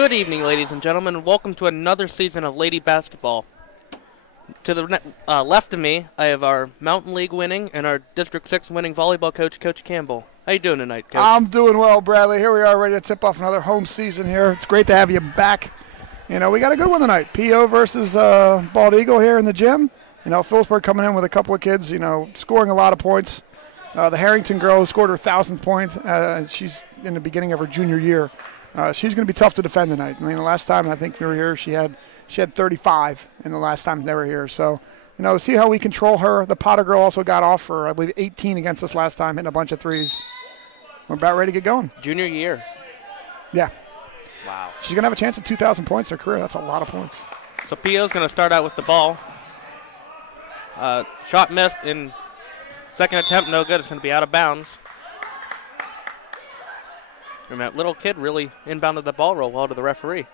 Good evening, ladies and gentlemen, and welcome to another season of Lady Basketball. To the left of me, I have our Mountain League winning and our District 6 winning volleyball coach, Coach Campbell. How you doing tonight, Coach? I'm doing well, Bradley. Here we are ready to tip off another home season here. It's great to have you back. You know, we got a good one tonight. PO versus Bald Eagle here in the gym. You know, Philipsburg coming in with a couple of kids, you know, scoring a lot of points. The Harrington girl scored her 1,000th point. She's in the beginning of her junior year. She's going to be tough to defend tonight. I mean, the last time I think we were here, she had 35 in the last time they were here. So, you know, see how we control her. The Potter girl also got off for, I believe, 18 against us last time, hitting a bunch of threes. We're about ready to get going. Junior year. Yeah. Wow. She's going to have a chance at 2,000 points in her career. That's a lot of points. So PO's going to start out with the ball. Shot missed in second attempt, no good. It's going to be out of bounds. And that little kid really inbounded the ball real well to the referee.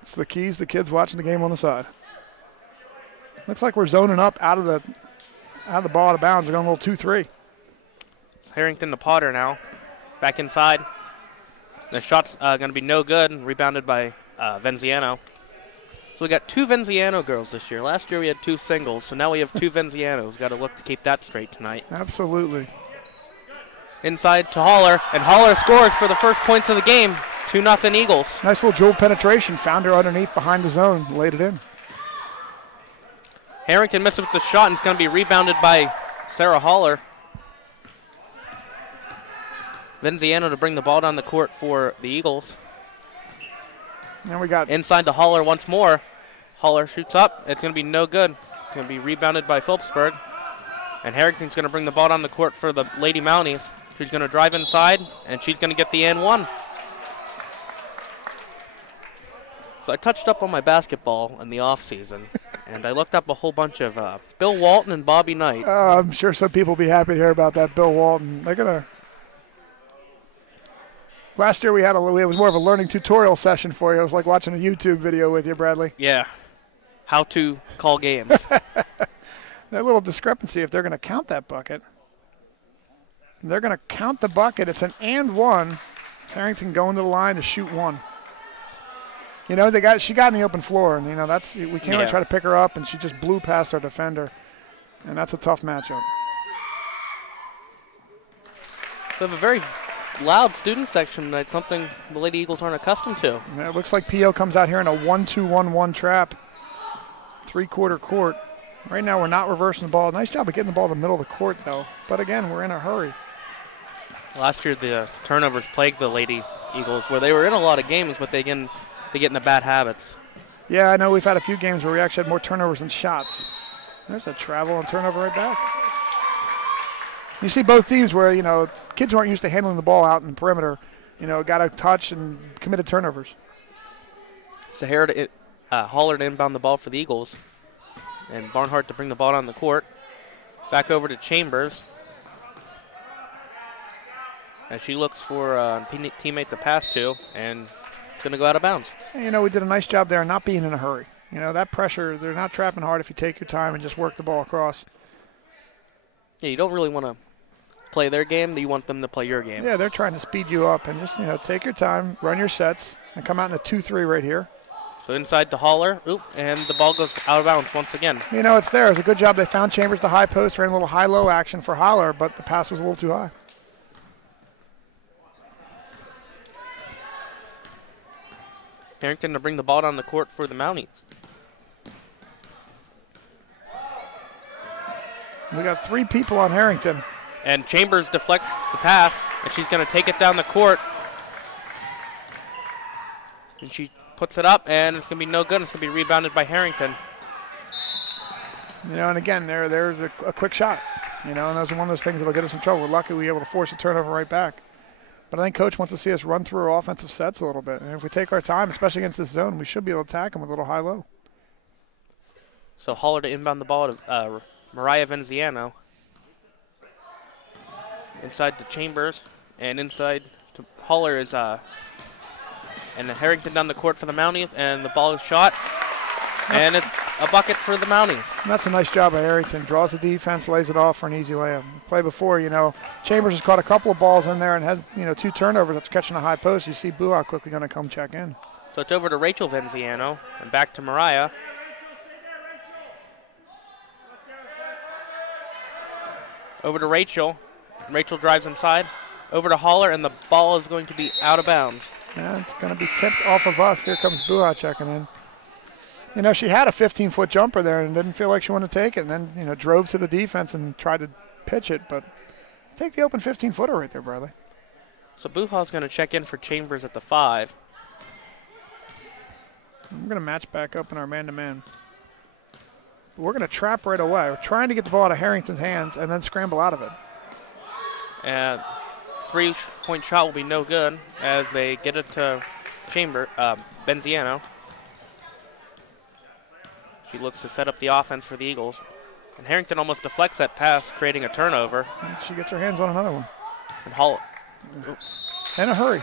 It's the keys, the kids watching the game on the side. Looks like we're zoning up out of the ball out of bounds. We're going a little 2-3. Harrington to Potter now. Back inside. The shot's going to be no good. Rebounded by Venziano. So we got two Venziano girls this year. Last year we had two singles, so now we have two Venzianos. Got to look to keep that straight tonight. Absolutely. Inside to Holler, and Holler scores for the first points of the game. 2-0 Eagles. Nice little dribble penetration. Found her underneath behind the zone. Laid it in. Harrington misses with the shot, and it's going to be rebounded by Sarah Holler. Venziano to bring the ball down the court for the Eagles. And we got inside to Holler once more. Holler shoots up. It's going to be no good. It's going to be rebounded by Philipsburg. And Harrington's going to bring the ball down the court for the Lady Mounties. She's going to drive inside, and she's going to get the and one. So I touched up on my basketball in the offseason, and I looked up a whole bunch of Bill Walton and Bobby Knight. I'm sure some people will be happy to hear about that, Bill Walton. They're going to. Last year it was more of a learning tutorial session for you. It was like watching a YouTube video with you, Bradley. Yeah. How to call games. That little discrepancy if they're going to count that bucket. They're going to count the bucket. It's an and one. Harrington going to the line to shoot one. You know, she got in the open floor, and you know we can't really try to pick her up, and she just blew past our defender, and that's a tough matchup. We have a very loud student section tonight, something the Lady Eagles aren't accustomed to. Yeah, it looks like PO comes out here in a 1-2-1-1 trap. Three-quarter court. Right now we're not reversing the ball. Nice job of getting the ball in the middle of the court, though. But again, we're in a hurry. Last year the turnovers plagued the Lady Eagles, where they were in a lot of games, but they get into bad habits. Yeah, I know we've had a few games where we actually had more turnovers than shots. There's a travel and turnover right back. You see both teams where, you know, kids who aren't used to handling the ball out in the perimeter, you know, got a touch and committed turnovers. Sahara to Holler to inbound the ball for the Eagles. And Barnhart to bring the ball down the court. Back over to Chambers. As she looks for a teammate to pass to, and it's going to go out of bounds. And, you know, we did a nice job there not being in a hurry. You know, that pressure, they're not trapping hard if you take your time and just work the ball across. Yeah, you don't really want to play their game. You want them to play your game. Yeah, they're trying to speed you up and just, you know, take your time, run your sets, and come out in a 2-3 right here. So inside to Holler, and the ball goes out of bounds once again. You know, it's there. It's a good job. They found Chambers the high post, ran a little high-low action for Holler, but the pass was a little too high. Harrington to bring the ball down the court for the Mounties. We got three people on Harrington. And Chambers deflects the pass, and she's going to take it down the court. And she puts it up, and it's going to be no good. It's going to be rebounded by Harrington. You know, and again, there's a quick shot. You know, and those are one of those things that will get us in trouble. We're lucky we were able to force a turnover right back. But I think Coach wants to see us run through our offensive sets a little bit. And if we take our time, especially against this zone, we should be able to attack them with a little high-low. So Holler to inbound the ball to Mariah Venziano. Inside to Chambers, and inside to Holler is and Harrington down the court for the Mounties, and the ball is shot, and it's a bucket for the Mounties. And that's a nice job by Harrington. Draws the defense, lays it off for an easy layup. Play before, Chambers has caught a couple of balls in there and had, 2 turnovers after catching a high post. You see Buha quickly going to come check in. So it's over to Rachel Venziano and back to Mariah. Over to Rachel. Rachel drives inside. Over to Holler, and the ball is going to be out of bounds. Yeah, it's going to be tipped off of us. Here comes Buha checking in. She had a 15-foot jumper there and didn't feel like she wanted to take it, and then, drove to the defense and tried to pitch it, but take the open 15-footer right there, Bradley. So Buha's going to check in for Chambers at the 5. We're going to match back up in our man-to-man. We're going to trap right away. We're trying to get the ball out of Harrington's hands and then scramble out of it. And 3-point shot will be no good as they get it to Benziano. She looks to set up the offense for the Eagles. And Harrington almost deflects that pass, creating a turnover. And she gets her hands on another one. And Hall. In a hurry,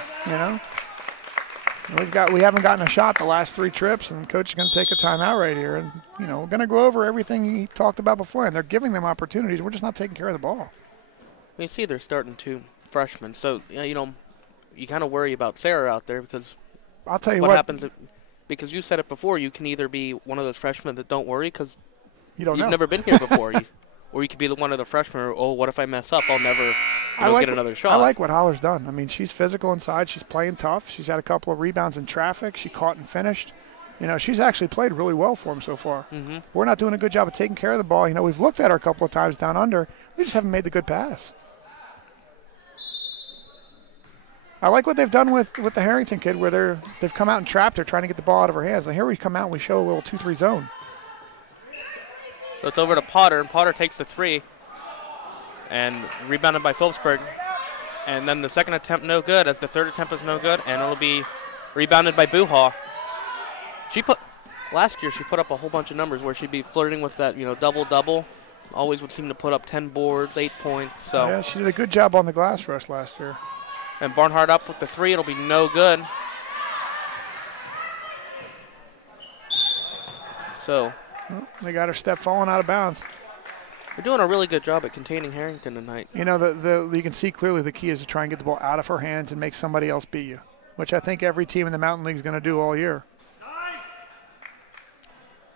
We haven't gotten a shot the last 3 trips, and coach is going to take a timeout right here. And, we're going to go over everything he talked about before, and they're giving them opportunities. We're just not taking care of the ball. You see they're starting 2 freshmen. So, you kind of worry about Sarah out there because I'll tell you what happens because you said it before, you can either be one of those freshmen that don't worry because you've never been here before. Or you could be one of the freshmen, what if I mess up? I'll never get another shot. I like what Holler's done. I mean, she's physical inside. She's playing tough. She's had a couple of rebounds in traffic. She caught and finished. She's actually played really well for him so far. Mm-hmm. We're not doing a good job of taking care of the ball. We've looked at her a couple of times down under. We just haven't made the good pass. I like what they've done with the Harrington kid where they've come out and trapped her trying to get the ball out of her hands. Now here we come out and we show a little 2-3 zone. So it's over to Potter, and Potter takes the 3 and rebounded by Philipsburg. And then the second attempt no good as the third attempt is no good, and it'll be rebounded by Buha. Last year she put up a whole bunch of numbers where she'd be flirting with that, double-double. Always would seem to put up 10 boards, 8 points. So yeah, she did a good job on the glass for us last year. And Barnhart up with the 3. It'll be no good. So they got her step falling out of bounds. They're doing a really good job at containing Harrington tonight. You can see clearly the key is to try and get the ball out of her hands and make somebody else beat you, which I think every team in the Mountain League is going to do all year.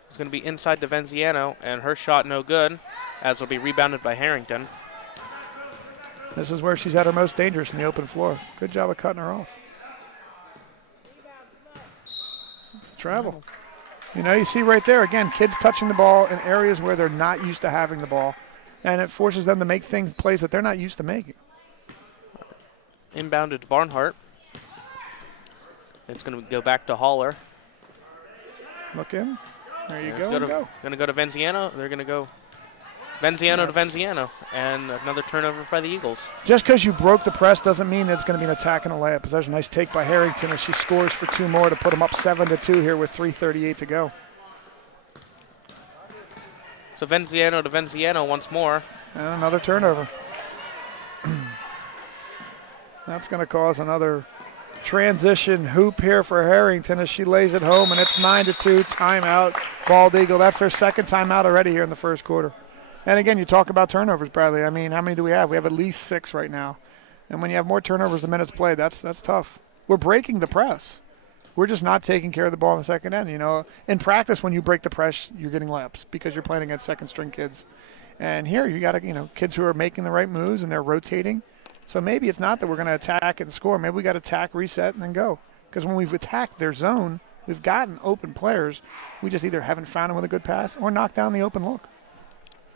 It's going to be inside to Venziano, and her shot no good, as will be rebounded by Harrington. This is where she's at her most dangerous in the open floor. Good job of cutting her off. It's a travel. You see right there, again, kids touching the ball in areas where they're not used to having the ball, and it forces them to make plays that they're not used to making. Inbounded to Barnhart. It's going to go back to Holler. Look in. There you go. Going to go to Venziano. They're going to go Venziano to Venziano, and another turnover by the Eagles. Just because you broke the press doesn't mean it's going to be an attack and a layup. There's a nice take by Harrington as she scores for 2 more to put them up 7-2 here with 3:38 to go. So Venziano to Venziano once more. And another turnover. That's going to cause another transition hoop here for Harrington as she lays it home, and it's 9-2, timeout, Bald Eagle. That's their second timeout already here in the first quarter. And again, you talk about turnovers, Bradley. I mean, how many do we have? We have at least 6 right now. And when you have more turnovers than minutes played, that's tough. We're breaking the press. We're just not taking care of the ball in the second end. In practice, when you break the press, you're getting layups because you're playing against second-string kids. And here, you got kids who are making the right moves and they're rotating. So maybe it's not that we're going to attack and score. Maybe we got to attack, reset, and then go. Because when we've attacked their zone, we've gotten open players. We just either haven't found them with a good pass or knocked down the open look.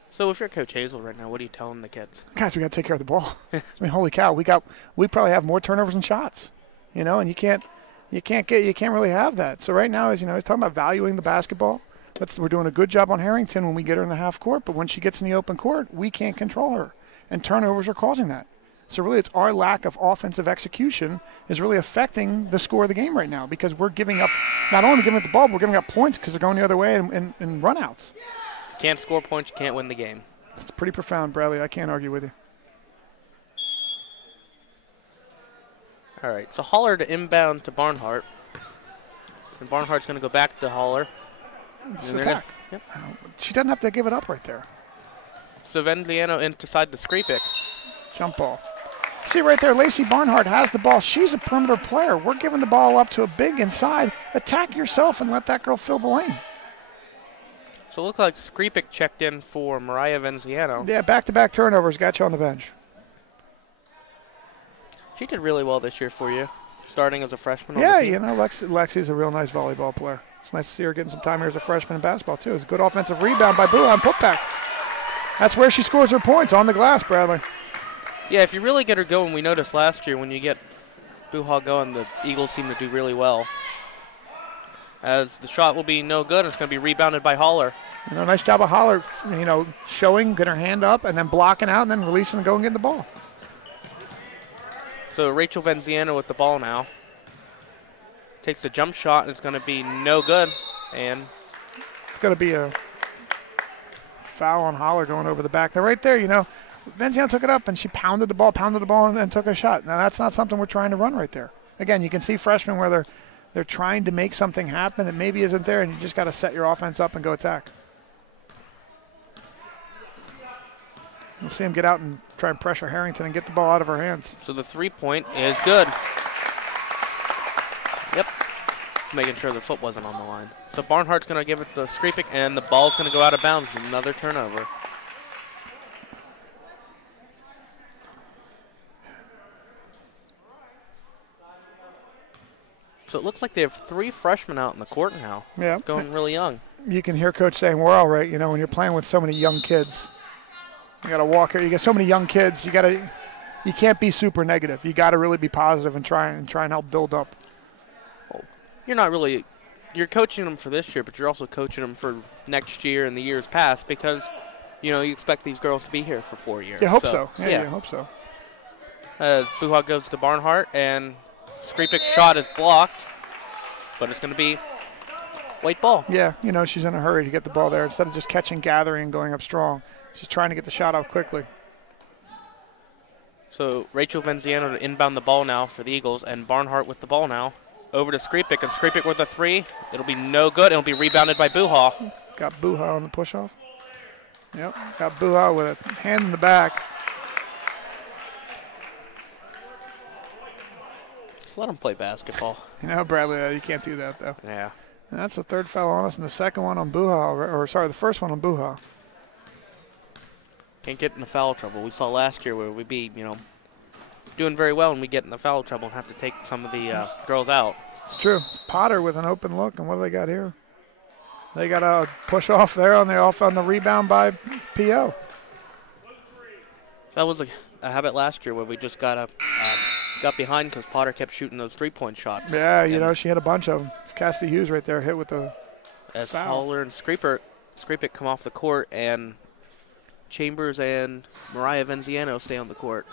So if you're Coach Hazel right now, what are you telling the kids? Guys, we got to take care of the ball. I mean, holy cow, we probably have more turnovers than shots. And you can't really have that. So right now, he's talking about valuing the basketball. We're doing a good job on Harrington when we get her in the half court, but when she gets in the open court, we can't control her, and turnovers are causing that. So really, it's our lack of offensive execution is really affecting the score of the game right now because we're giving up, not only giving up the ball, but we're giving up points because they're going the other way in runouts. Can't score points, you can't win the game. That's pretty profound, Bradley. I can't argue with you. All right, so Holler to inbound to Barnhart. And Barnhart's going to go back to Holler. It's attack. Yep. She doesn't have to give it up right there. So Venziano inside the Skripek. Jump ball. See right there, Lacey Barnhart has the ball. She's a perimeter player. We're giving the ball up to a big inside. Attack yourself and let that girl fill the lane. So it looked like Skripek checked in for Mariah Venziano. Yeah, back-to-back turnovers got you on the bench. She did really well this year for you, starting as a freshman. Yeah, on the team. you know, Lexi's a real nice volleyball player. It's nice to see her getting some time here as a freshman in basketball, too. It's a good offensive rebound by Bula on putback. That's where she scores her points, on the glass, Bradley. Yeah, if you really get her going, we noticed last year when you get Buha going, the Eagles seem to do really well. As the shot will be no good, it's going to be rebounded by Holler. You know, nice job of Holler, you know, showing, getting her hand up, and then blocking out, and then releasing and going and getting the ball. So Rachel Venziano with the ball now. Takes the jump shot, and it's going to be no good. And it's going to be a foul on Holler going over the back. They're right there, you know. Venziano took it up, and she pounded the ball, and took a shot. Now, that's not something we're trying to run right there. Again, you can see freshmen where they're trying to make something happen that maybe isn't there, and you just got to set your offense up and go attack. We'll see him get out and try and pressure Harrington and get the ball out of her hands. So the three-point is good. Yep. Making sure the foot wasn't on the line. So Barnhart's going to give it to Skripek, and the ball's going to go out of bounds. Another turnover. So it looks like they have 3 freshmen out in the court now. Yeah. Going really young. You can hear Coach saying, we're all right, you know, when you're playing with so many young kids. You got to walk here. You got so many young kids. You can't be super negative. You got to really be positive and try and help build up. You're coaching them for this year, but you're also coaching them for next year and the years past because, you know, you expect these girls to be here for 4 years. You hope so. Yeah, you hope so. As Buha goes to Barnhart, and Skripek's shot is blocked, but it's going to be white ball. Yeah, you know, she's in a hurry to get the ball there. Instead of just catching, gathering, and going up strong, she's trying to get the shot out quickly. So Rachel Venziano to inbound the ball now for the Eagles, and Barnhart with the ball now. Over to Skripek, and Skripek with a 3. It'll be no good. It'll be rebounded by Buha. Got Buha on the push-off. Yep, got Buha with a hand in the back. Just let him play basketball. You know, Bradley, you can't do that, though. Yeah. And that's the 3rd foul on us, and the second one on Buha, the first one on Buha. Can't get in the foul trouble. We saw last year where we'd be, you know, doing very well and we get in the foul trouble and have to take some of the girls out. It's true. It's Potter with an open look, and what do they got here? They got a push off there on the rebound by P.O. That was a habit last year where we just got behind because Potter kept shooting those 3-point shots. Yeah, you know, she had a bunch of them. Cassidy Hughes right there hit with the as foul. Holler and Skripek come off the court, and Chambers and Mariah Venziano stay on the court.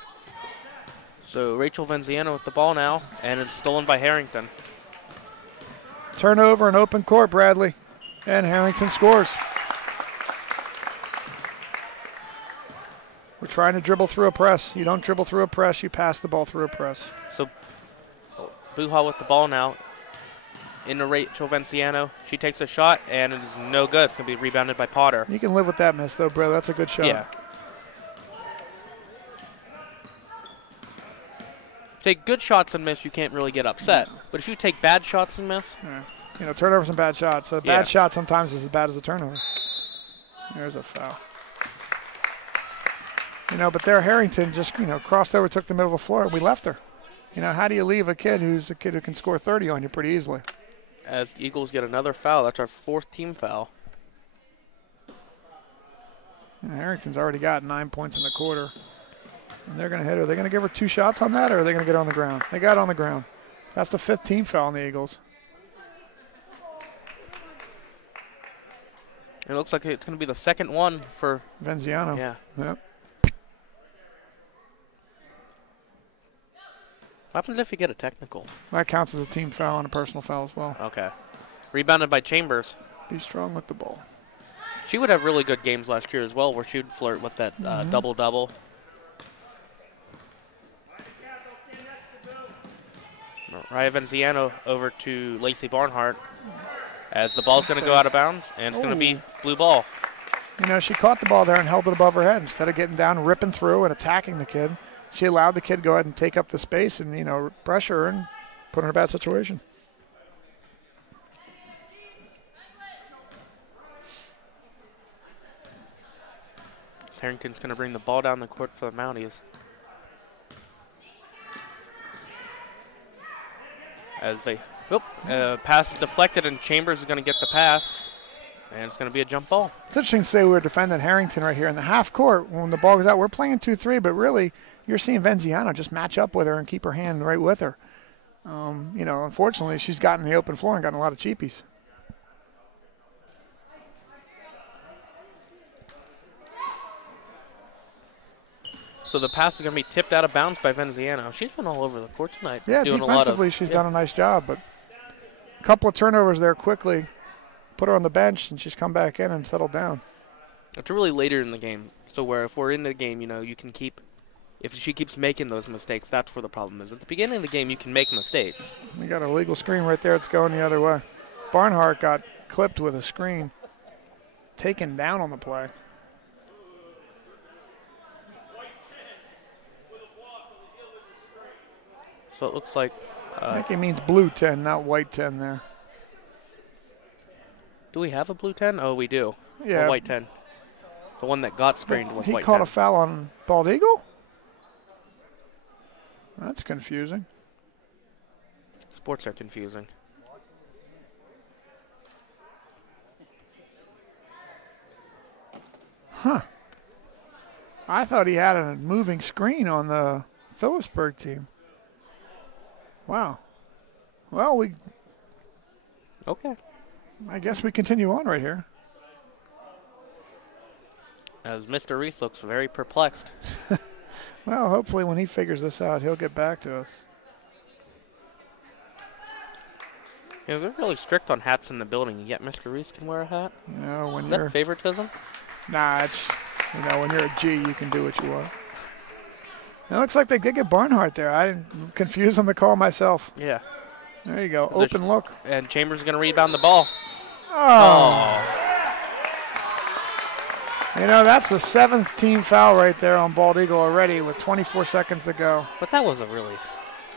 So Rachel Venziano with the ball now, and it's stolen by Harrington. Turnover and open court, Bradley. And Harrington scores. We're trying to dribble through a press. You don't dribble through a press, you pass the ball through a press. So Buha with the ball now into Rachel Venziano. She takes a shot, and it is no good. It's going to be rebounded by Potter. You can live with that miss, though, brother. That's a good shot. Yeah. Take good shots and miss, you can't really get upset. But if you take bad shots and miss, yeah. You know, turnovers and bad shots. So a bad shot sometimes is as bad as a turnover. There's a foul. You know, but there Harrington just, you know, crossed over, took the middle of the floor, and we left her. You know, how do you leave a kid who can score 30 on you pretty easily? As Eagles get another foul, that's our 4th team foul. And Harrington's already got 9 points in the quarter. And they're going to hit her. Are they going to give her 2 shots on that, or are they going to get her on the ground? They got it on the ground. That's the 5th team foul on the Eagles. It looks like it's going to be the 2nd one for Venziano. Yeah. Yep. What happens if you get a technical? That counts as a team foul and a personal foul as well. Okay. Rebounded by Chambers. Be strong with the ball. She would have really good games last year as well where she would flirt with that double-double. Mariah Venziano over to Lacey Barnhart. As the ball's going to go out of bounds, and it's going to be blue ball. You know, she caught the ball there and held it above her head. Instead of getting down, ripping through, and attacking the kid, she allowed the kid to go ahead and take up the space and, you know, pressure her and put her in a bad situation. Harrington's going to bring the ball down the court for the Mounties. As they, pass is deflected, and Chambers is going to get the pass, and it's going to be a jump ball. It's interesting to say we were defending Harrington right here in the half court. When the ball goes out, we're playing 2-3, but really you're seeing Venziano just match up with her and keep her hand right with her. You know, unfortunately, she's gotten the open floor and gotten a lot of cheapies. So the pass is going to be tipped out of bounds by Venziano. She's been all over the court tonight. Yeah, doing defensively she's done a nice job, but a couple of turnovers there quickly. Put her on the bench, and she's come back in and settled down. It's really later in the game. So where if we're in the game, you know, you can keep, if she keeps making those mistakes, that's where the problem is. At the beginning of the game, you can make mistakes. We got a legal screen right there. It's going the other way. Barnhart got clipped with a screen, taken down on the play. So it looks like I think it means blue 10, not white 10 there. Do we have a blue 10? Oh, we do. Yeah. A white 10. The one that got screened was white 10. He caught a foul on Bald Eagle? That's confusing. Sports are confusing. Huh. I thought he had a moving screen on the Philipsburg team. Wow. Well, Okay. I guess we continue on right here. As Mr. Reese looks very perplexed. Well, hopefully when he figures this out, he'll get back to us. You know, they're really strict on hats in the building, yet Mr. Reese can wear a hat. You know, when Is you're that favoritism? Nah, it's, you know, when you're a G, you can do what you want. It looks like they did get Barnhart there. I'm confused on the call myself. Yeah. There you go. Open look. And Chambers is going to rebound the ball. Oh. You know, that's the 7th team foul right there on Bald Eagle already with 24 seconds to go. But that was a really...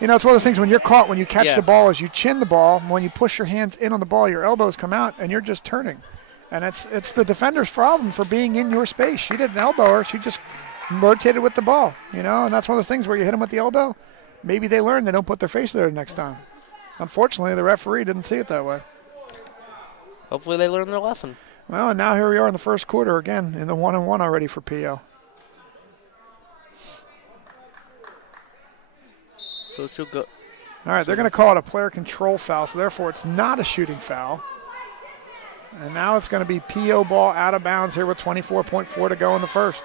You know, it's one of those things when you're caught, when you catch the ball, is you chin the ball. When you push your hands in on the ball, your elbows come out, and you're just turning. And it's the defender's problem for being in your space. She didn't elbow her. She just rotated with the ball, you know, and that's one of those things where you hit them with the elbow. Maybe they learn they don't put their face there next time. Unfortunately, the referee didn't see it that way. Hopefully they learn their lesson. Well, and now here we are in the first quarter again in the 1-1 already for PO. So she'll go. All right, they're going to call it a player control foul, so therefore it's not a shooting foul. And now it's going to be PO ball out of bounds here with 24.4 to go in the first.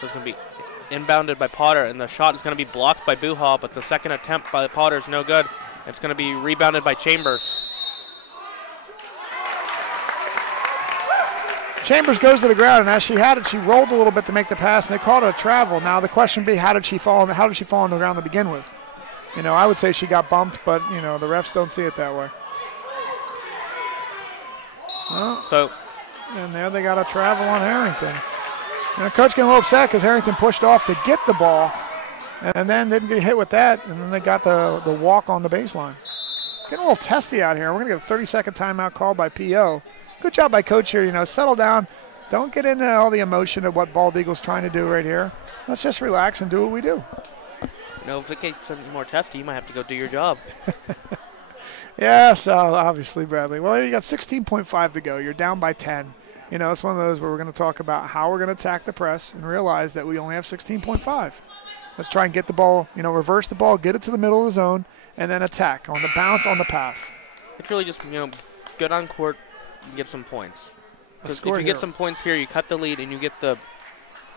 So it's going to be inbounded by Potter, and the shot is going to be blocked by Buha, but the second attempt by Potter is no good. It's going to be rebounded by Chambers. Chambers goes to the ground, and as she had it, she rolled a little bit to make the pass, and they called it a travel. Now the question would be, how did she fall on the ground to begin with? You know, I would say she got bumped, but, you know, the refs don't see it that way. Well, and there they got a travel on Harrington. And the coach getting a little upset because Harrington pushed off to get the ball and then didn't get hit with that, and then they got the walk on the baseline. Getting a little testy out here. We're going to get a 30-second timeout called by PO. Good job by coach here. You know, settle down. Don't get into all the emotion of what Bald Eagle's trying to do right here. Let's just relax and do what we do. You know, if it gets something more testy, you might have to go do your job. Yes, obviously, Bradley. Well, you got 16.5 to go. You're down by 10. You know, it's one of those where we're going to talk about how we're going to attack the press and realize that we only have 16.5. Let's try and get the ball, you know, reverse the ball, get it to the middle of the zone, and then attack on the bounce, on the pass. It's really just, you know, get on court and get some points. Because if you here. get some points here, you cut the lead, and you get the,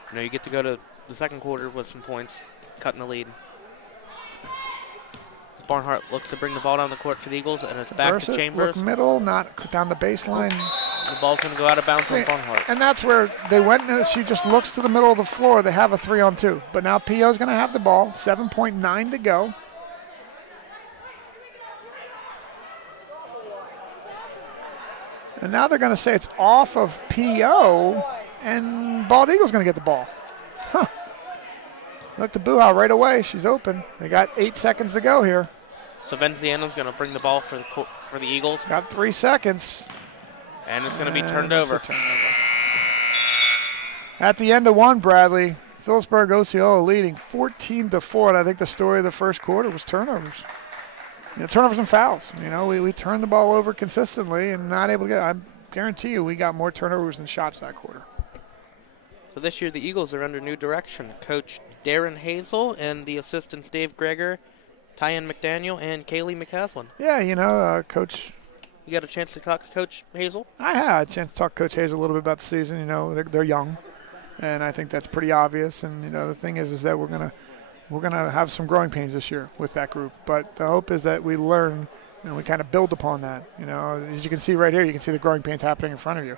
you know, you get to go to the second quarter with some points, cutting the lead. Barnhart looks to bring the ball down the court for the Eagles, and it's back to Chambers. Look middle, not down the baseline. The ball's going to go out of bounds on Barnhart. And that's where they went. She just looks to the middle of the floor. They have a 3-on-2. But now PO's going to have the ball. 7.9 to go. And now they're going to say it's off of PO, and Bald Eagle's going to get the ball. Huh. Look to Buha right away. She's open. They got 8 seconds to go here. So Venziano's going to bring the ball for the Eagles. Got 3 seconds. And it's going to be turned over. At the end of one, Bradley, Philipsburg-Osceola leading 14-4, and I think the story of the first quarter was turnovers. Turnovers and fouls. We turned the ball over consistently and not able to get. I guarantee you, we got more turnovers than shots that quarter. So this year, the Eagles are under new direction. Coach Darren Hazel and the assistants Dave Greger, Tyann McDaniel, and Kaylee McCaslin. Yeah, Coach. You got a chance to talk to Coach Hazel? I had a chance to talk to Coach Hazel a little bit about the season. They're young, and I think that's pretty obvious. And the thing is that we're gonna have some growing pains this year with that group. But the hope is that we learn and we kind of build upon that. As you can see right here, you can see the growing pains happening in front of you.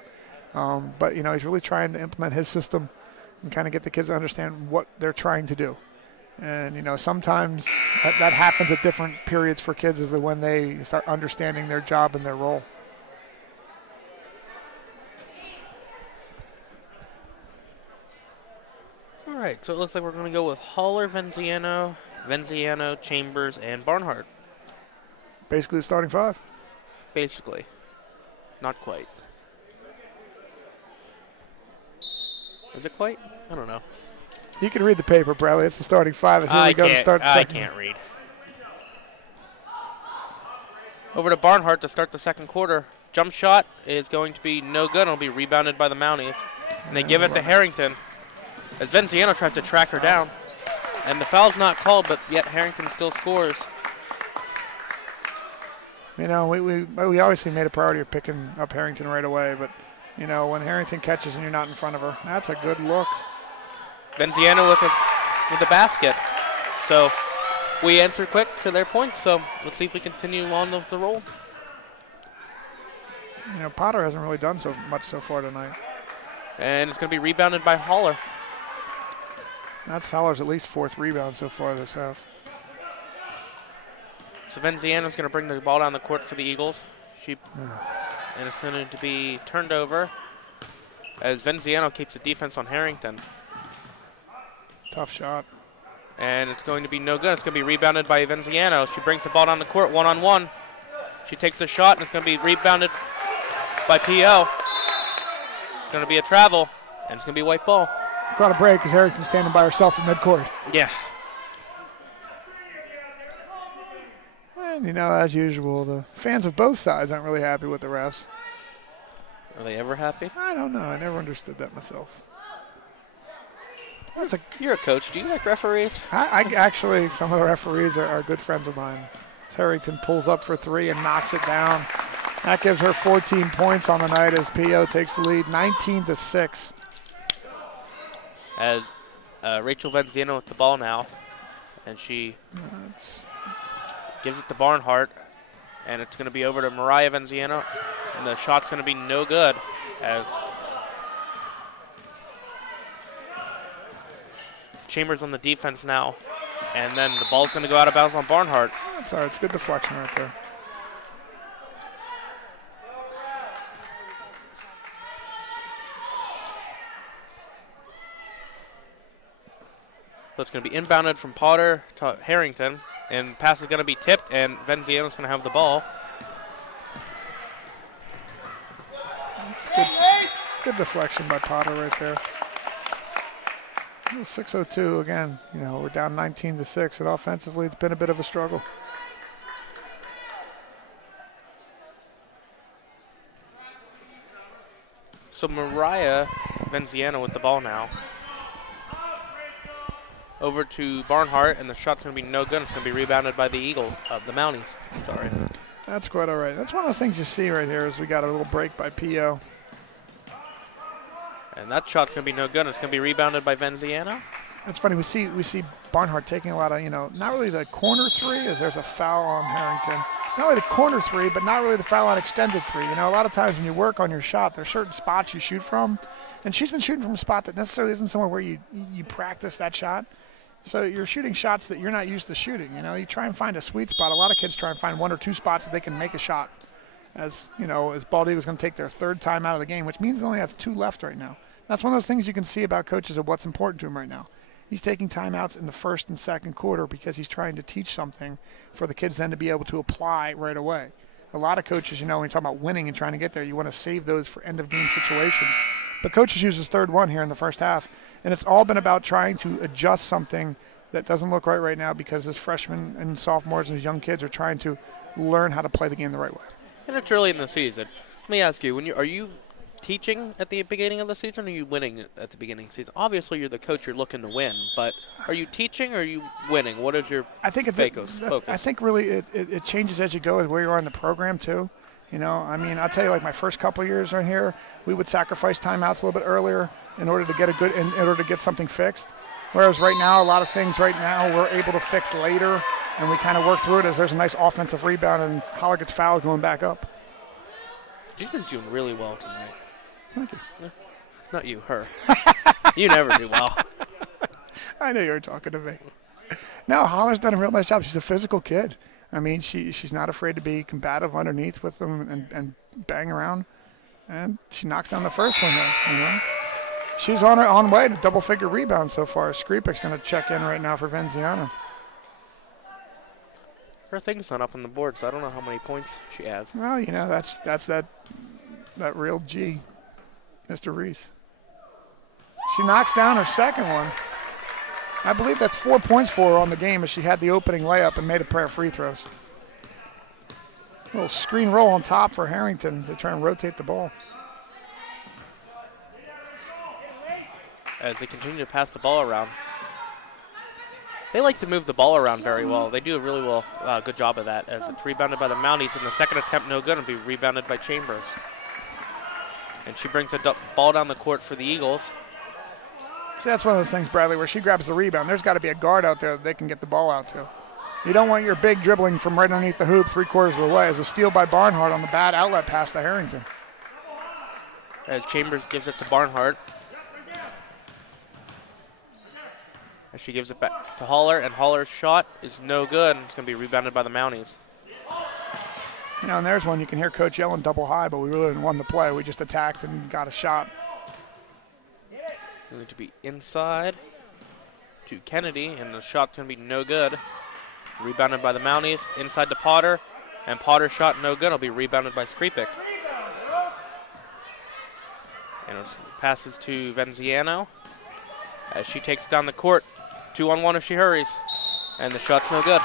But he's really trying to implement his system and kind of get the kids to understand what they're trying to do. And sometimes that happens at different periods for kids, is when they start understanding their job and their role. All right, so it looks like we're going to go with Haller, Venziano, Chambers, and Barnhart. Basically the starting 5. Basically. Not quite. Is it quite? I don't know. You can read the paper, Bradley. It's the starting 5. As we go to start the second. I can't read. Over to Barnhart to start the second quarter. Jump shot is going to be no good. It'll be rebounded by the Mounties. And they give it to Harrington as Venziano tries to track her down. And the foul's not called, but yet Harrington still scores. We obviously made a priority of picking up Harrington right away, but when Harrington catches and you're not in front of her, that's a good look. Venziano with the basket. So we answer quick to their points, so let's see if we continue on with the roll. Potter hasn't really done so much so far tonight. And it's going to be rebounded by Haller. That's Haller's at least 4th rebound so far this half. So Venziano's going to bring the ball down the court for the Eagles. And it's going to be turned over as Venziano keeps the defense on Harrington. Tough shot. And it's going to be no good. It's going to be rebounded by Venziano. She brings the ball down the court one-on-one. She takes the shot, and it's going to be rebounded by P.O. It's going to be a travel, and it's going to be white ball. Got a break because Harrington's standing by herself at midcourt. Yeah. And, as usual, the fans of both sides aren't really happy with the refs. Are they ever happy? I don't know. I never understood that myself. You're a coach. Do you like referees? I actually, some of the referees are good friends of mine. Harrington pulls up for 3 and knocks it down. That gives her 14 points on the night as P.O. takes the lead, 19-6. As Rachel Venziano with the ball now, and she gives it to Barnhart, and it's going to be over to Mariah Venziano, and the shot's going to be no good as Chambers on the defense now, and then the ball's going to go out of bounds on Barnhart. That's all right. It's good deflection right there. So it's going to be inbounded from Potter to Harrington, and pass is going to be tipped, and Venziano's going to have the ball. Good deflection by Potter right there. 6:02 again. We're down 19-6, and offensively, it's been a bit of a struggle. So Mariah Venziano with the ball now. Over to Barnhart, and the shot's going to be no good. It's going to be rebounded by the the Mounties. Sorry. That's quite all right. That's one of those things you see right here is we got a little break by P.O. And that shot's going to be no good. It's going to be rebounded by Venziano. It's funny. We see Barnhart taking a lot of, not really the corner 3, as there's a foul on Harrington. Not really the corner 3, but not really the foul on extended 3. A lot of times when you work on your shot, there's certain spots you shoot from. And she's been shooting from a spot that necessarily isn't somewhere where you practice that shot. So you're shooting shots that you're not used to shooting. You try and find a sweet spot. A lot of kids try and find 1 or 2 spots that they can make a shot. as Bald Eagle's going to take their third time out of the game, which means they only have 2 left right now. That's one of those things you can see about coaches of what's important to him right now. He's taking timeouts in the first and second quarter because he's trying to teach something for the kids then to be able to apply right away. A lot of coaches, when you're talking about winning and trying to get there, you want to save those for end-of-game situations. But coaches use his third one here in the first half, and it's all been about trying to adjust something that doesn't look right now because his freshmen and sophomores and his young kids are trying to learn how to play the game the right way. And it's early in the season. Let me ask you, are you teaching at the beginning of the season, or are you winning at the beginning of the season? Obviously, you're the coach. You're looking to win, but are you teaching or are you winning? What is your focus? I think really it changes as you go, as where you are in the program too. I'll tell you, like my first couple of years right here, we would sacrifice timeouts a little bit earlier in order to get in order to get something fixed. Whereas right now, a lot of things right now we're able to fix later, and we kind of work through it as there's a nice offensive rebound and Holler gets fouled going back up. She's been doing really well tonight. Thank you. Not you, her. You never do well. I knew you were talking to me. No, Holler's done a real nice job. She's a physical kid. I mean, she's not afraid to be combative underneath with them and bang around. And she knocks down the first one there, She's on her way to double-figure rebound so far. Skripek's going to check in right now for Venziano. Her thing's not up on the board, so I don't know how many points she has. Well, that's that real G, Mr. Reese. She knocks down her second one. I believe that's 4 points for her on the game as she had the opening layup and made a pair of free throws. A little screen roll on top for Harrington to try and rotate the ball. As they continue to pass the ball around. They like to move the ball around very well. They do a really good job of that, as it's rebounded by the Mounties in the second attempt, no good, and be rebounded by Chambers. And she brings the ball down the court for the Eagles. See, that's one of those things, Bradley, where she grabs the rebound. There's got to be a guard out there that they can get the ball out to. You don't want your big dribbling from right underneath the hoop 3/4 of the way. As a steal by Barnhart on the bad outlet pass to Harrington. As Chambers gives it to Barnhart. As she gives it back to Holler, and Holler's shot is no good. It's going to be rebounded by the Mounties. And there's one you can hear Coach yelling double high, but we really didn't want to play. We just attacked and got a shot. Going to be inside to Kennedy, and the shot's going to be no good. Rebounded by the Mounties, inside to Potter, and Potter's shot no good. It'll be rebounded by Skripek. And it passes to Venziano as she takes it down the court. 2-on-1 if she hurries, and the shot's no good.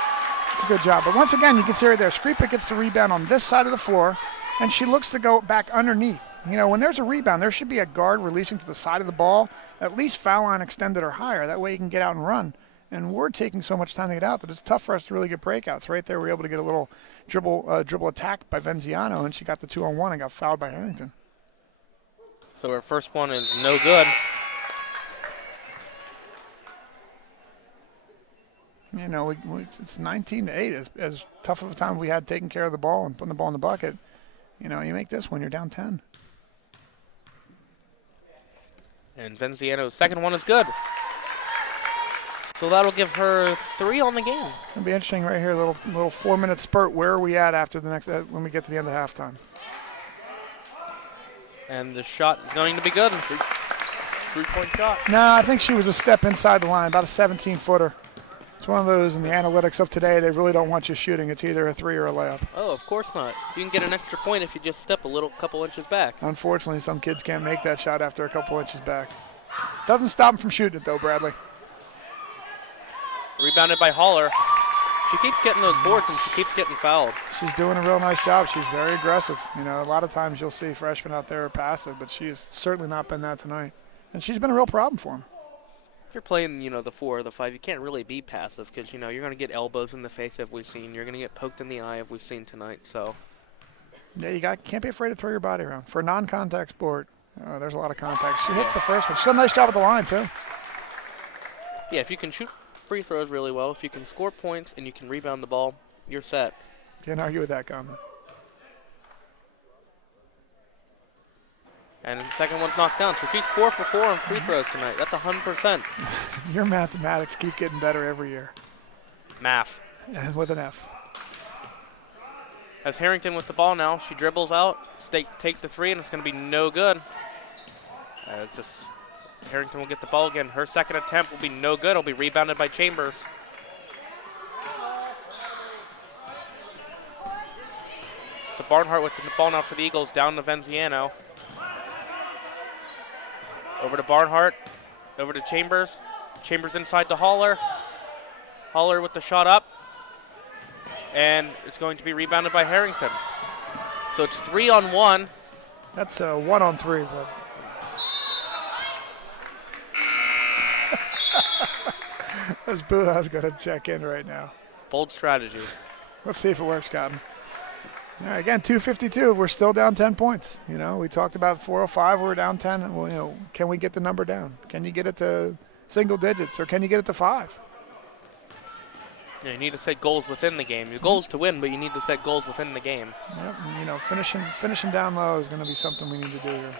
It's a good job. But once again, you can see right there, Skripek gets the rebound on this side of the floor, and she looks to go back underneath. When there's a rebound, there should be a guard releasing to the side of the ball, at least foul line extended or higher. That way you can get out and run. And we're taking so much time to get out that it's tough for us to really get breakouts. Right there, we're able to get a little dribble attack by Venziano, and she got the 2-on-1 and got fouled by Harrington. So her first one is no good. It's 19-8. As tough of a time we had taking care of the ball and putting the ball in the bucket. You make this one, you're down 10. And Venziano's second one is good. So that'll give her 3 on the game. It'll be interesting right here, a little 4-minute spurt. Where are we at after the next when we get to the end of halftime? And the shot is going to be good. Three-point shot. No, I think she was a step inside the line, about a 17-footer. It's one of those in the analytics of today, they really don't want you shooting. It's either a 3 or a layup. Oh, of course not. You can get an extra point if you just step a couple inches back. Unfortunately, some kids can't make that shot after a couple inches back. Doesn't stop them from shooting it, though, Bradley. Rebounded by Holler. She keeps getting those boards, and she keeps getting fouled. She's doing a real nice job. She's very aggressive. A lot of times you'll see freshmen out there are passive, but she's certainly not been that tonight. And she's been a real problem for them. If you're playing, the 4 or the 5, you can't really be passive because, you're going to get elbows in the face, as we've seen. You're going to get poked in the eye, as we've seen tonight. So, yeah, you can't be afraid to throw your body around. For a non-contact sport, there's a lot of contact. She hits the first one. She's done a nice job at the line, too. Yeah, if you can shoot free throws really well, if you can score points and you can rebound the ball, you're set. Can't argue with that comment. And the second one's knocked down. So she's 4 for 4 on free throws tonight. That's 100%. Your mathematics keep getting better every year. Math. With an F. As Harrington with the ball now. She dribbles out, takes the three, and it's going to be no good. Harrington will get the ball again. Her second attempt will be no good. It'll be rebounded by Chambers. So Barnhart with the ball now for the Eagles, down to Venziano. Over to Barnhart, over to Chambers. Chambers inside to Haller. Haller with the shot up. And it's going to be rebounded by Harrington. So it's 3-on-1. That's a 1-on-3. But this Boohow's going to check in right now. Bold strategy. Let's see if it works, Cotton. All right, again, 2:52. We're still down 10 points. You know, we talked about 4:05. We're down 10. And, well, you know, can we get the number down? Can you get it to single digits, or can you get it to 5? Yeah, you need to set goals within the game. Your goal is to win, but you need to set goals within the game. Yep, and, you know, finishing down low is going to be something we need to do here.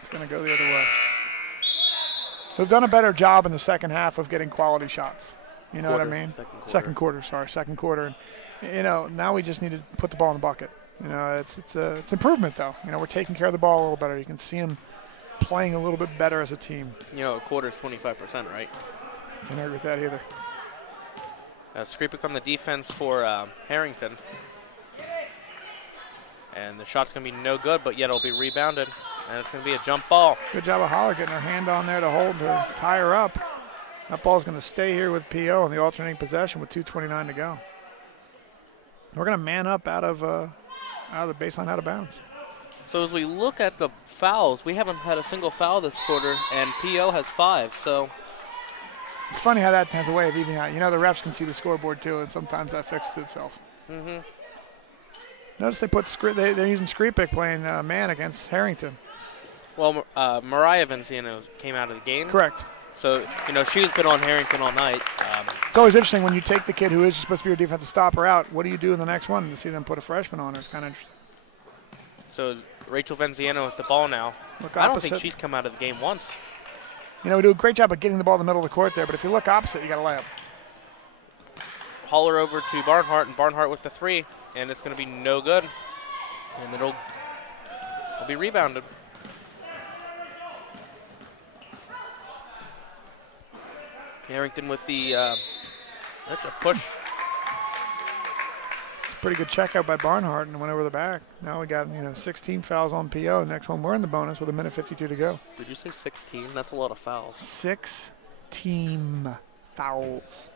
It's going to go the other way. We've done a better job in the second half of getting quality shots. You know what I mean? Second quarter. Second quarter. And, you know, now we just need to put the ball in the bucket. You know, it's improvement, though. You know, we're taking care of the ball a little better. You can see them playing a little bit better as a team. You know, a quarter is 25%, right? Can't argue with that either. Skripek on the defense for Harrington. And the shot's going to be no good, but yet it'll be rebounded. And it's going to be a jump ball. Good job of Holler getting her hand on there to hold her, tie her up. That ball's going to stay here with P.O. in the alternating possession with 2:29 to go. We're going to man up out of the baseline, out of bounds. So as we look at the fouls, we haven't had a single foul this quarter, and P.O. has 5. So it's funny how that has a way of evening out. You know, the refs can see the scoreboard too, and sometimes that fixes itself. Mm-hmm. Notice they put they're using Skripek playing man against Harrington. Well, Mariah Venziano came out of the game. Correct. So, you know, she's been on Harrington all night. It's always interesting when you take the kid who is supposed to be your defensive stopper out. What do you do in the next one? To see them put a freshman on her, it's kind of interesting. So Rachel Venziano with the ball now. I don't think she's come out of the game once. You know, we do a great job of getting the ball in the middle of the court there, but if you look opposite, you got to lay up. Haller over to Barnhart, and Barnhart with the 3, and it's going to be no good. And it'll be rebounded. Harrington with the that's a push. It's a pretty good checkout by Barnhart and went over the back. Now we got, you know, 16 fouls on PO. Next one, we're in the bonus with 1:52 to go. Did you say 16? That's a lot of fouls. 6 team fouls.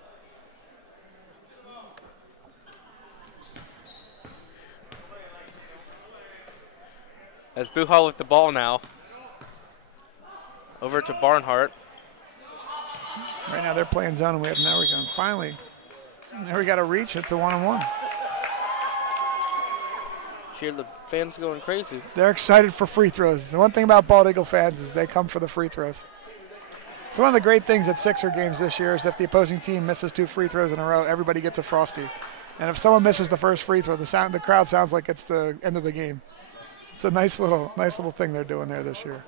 As Buchal with the ball now. Over to Barnhart. Right now they're playing zone, and now we're going. Finally, there we got a reach. It's a 1-on-1. Cheer, the fans going crazy. They're excited for free throws. The one thing about Bald Eagle fans is they come for the free throws. It's one of the great things at Sixer games this year is if the opposing team misses 2 free throws in a row, everybody gets a Frosty. And if someone misses the first free throw, the crowd sounds like it's the end of the game. It's a nice little thing they're doing there this year.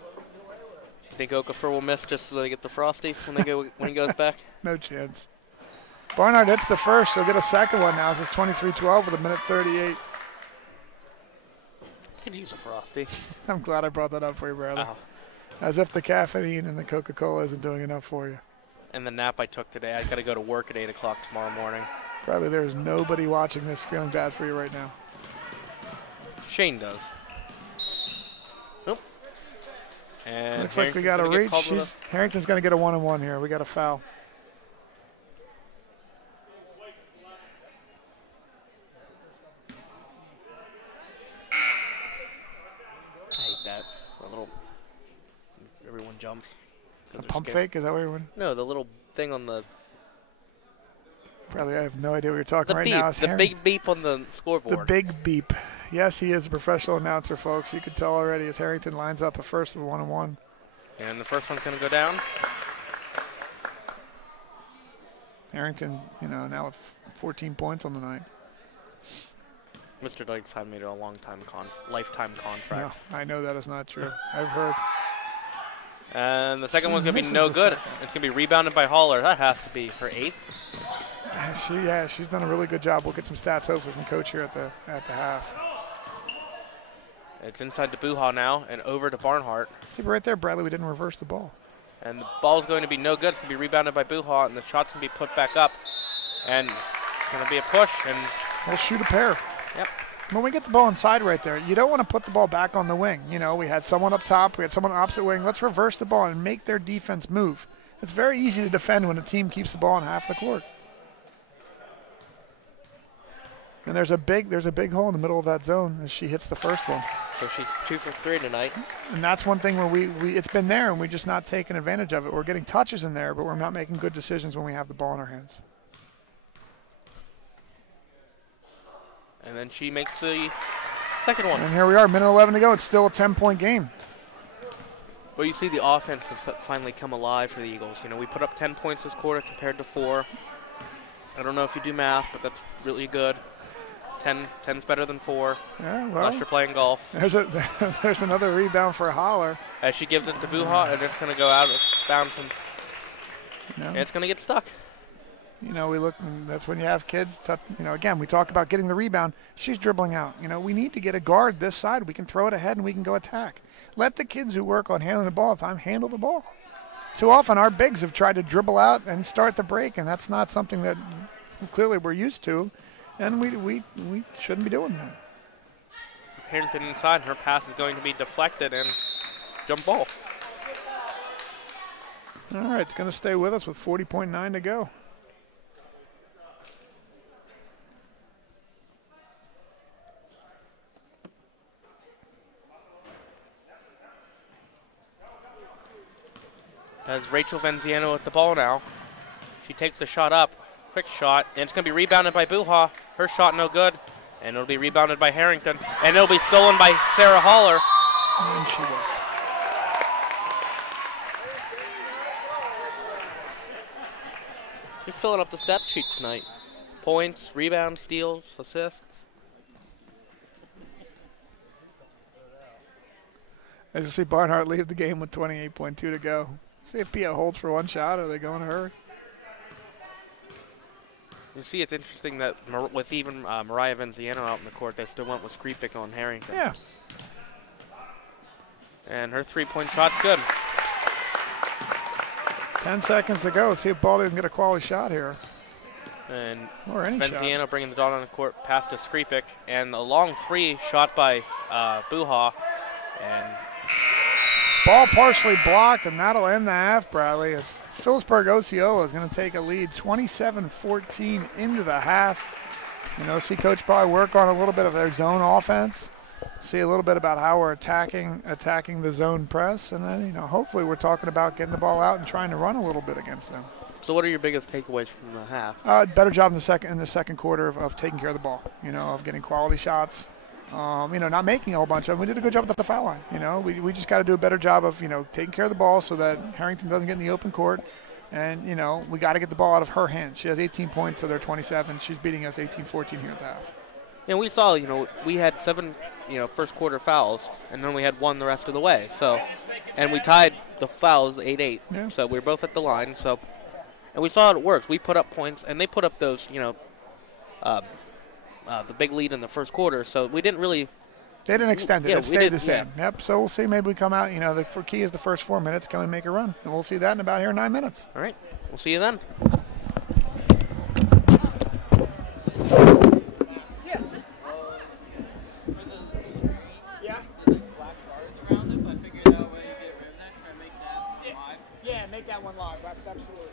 You think Okafor will miss just so they get the Frosty when he goes back? No chance. Barnhart hits the first. He'll get a second one now. This is 23-12 with 1:38. Could use a Frosty. I'm glad I brought that up for you, brother. Oh. As if the caffeine and the Coca-Cola isn't doing enough for you. And the nap I took today, I got to go to work at 8 o'clock tomorrow morning. Bradley, there's nobody watching this feeling bad for you right now. Shane does. Nope. And looks like we got a reach. Harrington's going to get a 1-on-1 here. We got a foul. I hate that. The little, everyone jumps. A pump fake? Is that what you're doing? No, the little thing on the... Bradley, I have no idea what you're talking right now. The big beep on the scoreboard. The big beep. Yes, he is a professional announcer, folks. You can tell already as Harrington lines up a first of 1-on-1. And the first one's going to go down. Harrington, you know, now with 14 points on the night. Mr. Dykes had made it a lifetime contract. No, I know that is not true. I've heard. And the second one's going to be no good. It's going to be rebounded by Haller. That has to be her 8th. She's done a really good job. We'll get some stats hopefully from Coach here at the half. It's inside to Buha now and over to Barnhart. See, right there, Bradley, we didn't reverse the ball. And the ball's going to be no good. It's going to be rebounded by Buha, and the shot's going to be put back up. And it's going to be a push, and we'll shoot a pair. Yep. When we get the ball inside right there, you don't want to put the ball back on the wing. You know, we had someone up top, we had someone opposite wing. Let's reverse the ball and make their defense move. It's very easy to defend when a team keeps the ball on half the court. And there's a big hole in the middle of that zone as she hits the first one. So she's 2 for 3 tonight. And that's one thing where it's been there and we're just not taking advantage of it. We're getting touches in there, but we're not making good decisions when we have the ball in our hands. And then she makes the second one. And here we are, minute 11 to go. It's still a 10-point game. Well, you see the offense has finally come alive for the Eagles. You know, we put up 10 points this quarter compared to 4. I don't know if you do math, but that's really good. 10's better than 4. Yeah, well, unless you're playing golf. There's another rebound for Holler. As she gives it to Buha, and it's going to go out of bounds, and it's going to get stuck. You know, we look, and that's when you have kids. You know, again, we talk about getting the rebound. She's dribbling out. You know, we need to get a guard this side. We can throw it ahead and we can go attack. Let the kids who work on handling the ball all the time handle the ball. Too often our bigs have tried to dribble out and start the break, and that's not something that clearly we're used to, and we shouldn't be doing that. Harrington inside, her pass is going to be deflected and jump ball. All right, it's going to stay with us with 40.9 to go. As Rachel Venziano with the ball now. She takes the shot up. Quick shot. And it's going to be rebounded by Buha. Her shot no good. And it'll be rebounded by Harrington. And it'll be stolen by Sarah Holler. And she will. She's filling up the stat sheet tonight. Points, rebounds, steals, assists. As you see Barnhart leave the game with 28.2 to go. See if Pia holds for one shot, or are they going to hurry? You see, it's interesting that with even Mariah Venziano out in the court, they still went with Skripik on Harrington. Yeah. And her three-point shot's good. 10 seconds to go. Let's see if Baldy can get a quality shot here. And or any Venziano shot. bringing the dot on the court, pass to Skripik. And a long three shot by Buha. And ball partially blocked, and that'll end the half, Bradley, as Philipsburg-Osceola is going to take a lead 27-14 into the half. You know, see Coach probably work on a little bit of their zone offense, see a little bit about how we're attacking the zone press, and then, you know, hopefully we're talking about getting the ball out and trying to run a little bit against them. so what are your biggest takeaways from the half? Better job in the second quarter of taking care of the ball, you know, of getting quality shots. You know, not making a whole bunch of them. We did a good job at the foul line. You know, we just got to do a better job of, you know, taking care of the ball so that Harrington doesn't get in the open court. And, you know, we got to get the ball out of her hands. She has 18 points, so they're 27. She's beating us 18-14 here at the half. And we saw, you know, we had 7, you know, first quarter fouls, and then we had 1 the rest of the way. So, and we tied the fouls 8-8. Yeah. So we were both at the line. So, and we saw it works. We put up points, and they put up those, you know, the big lead in the first quarter. So we didn't really. They didn't extend it. Yeah, it stayed the same. Yeah. Yep. So we'll see. Maybe we come out. You know, the key is the first 4 minutes. Come and make a run, and we'll see that in about here 9 minutes. All right. We'll see you then. Yeah, make that one live. Absolutely.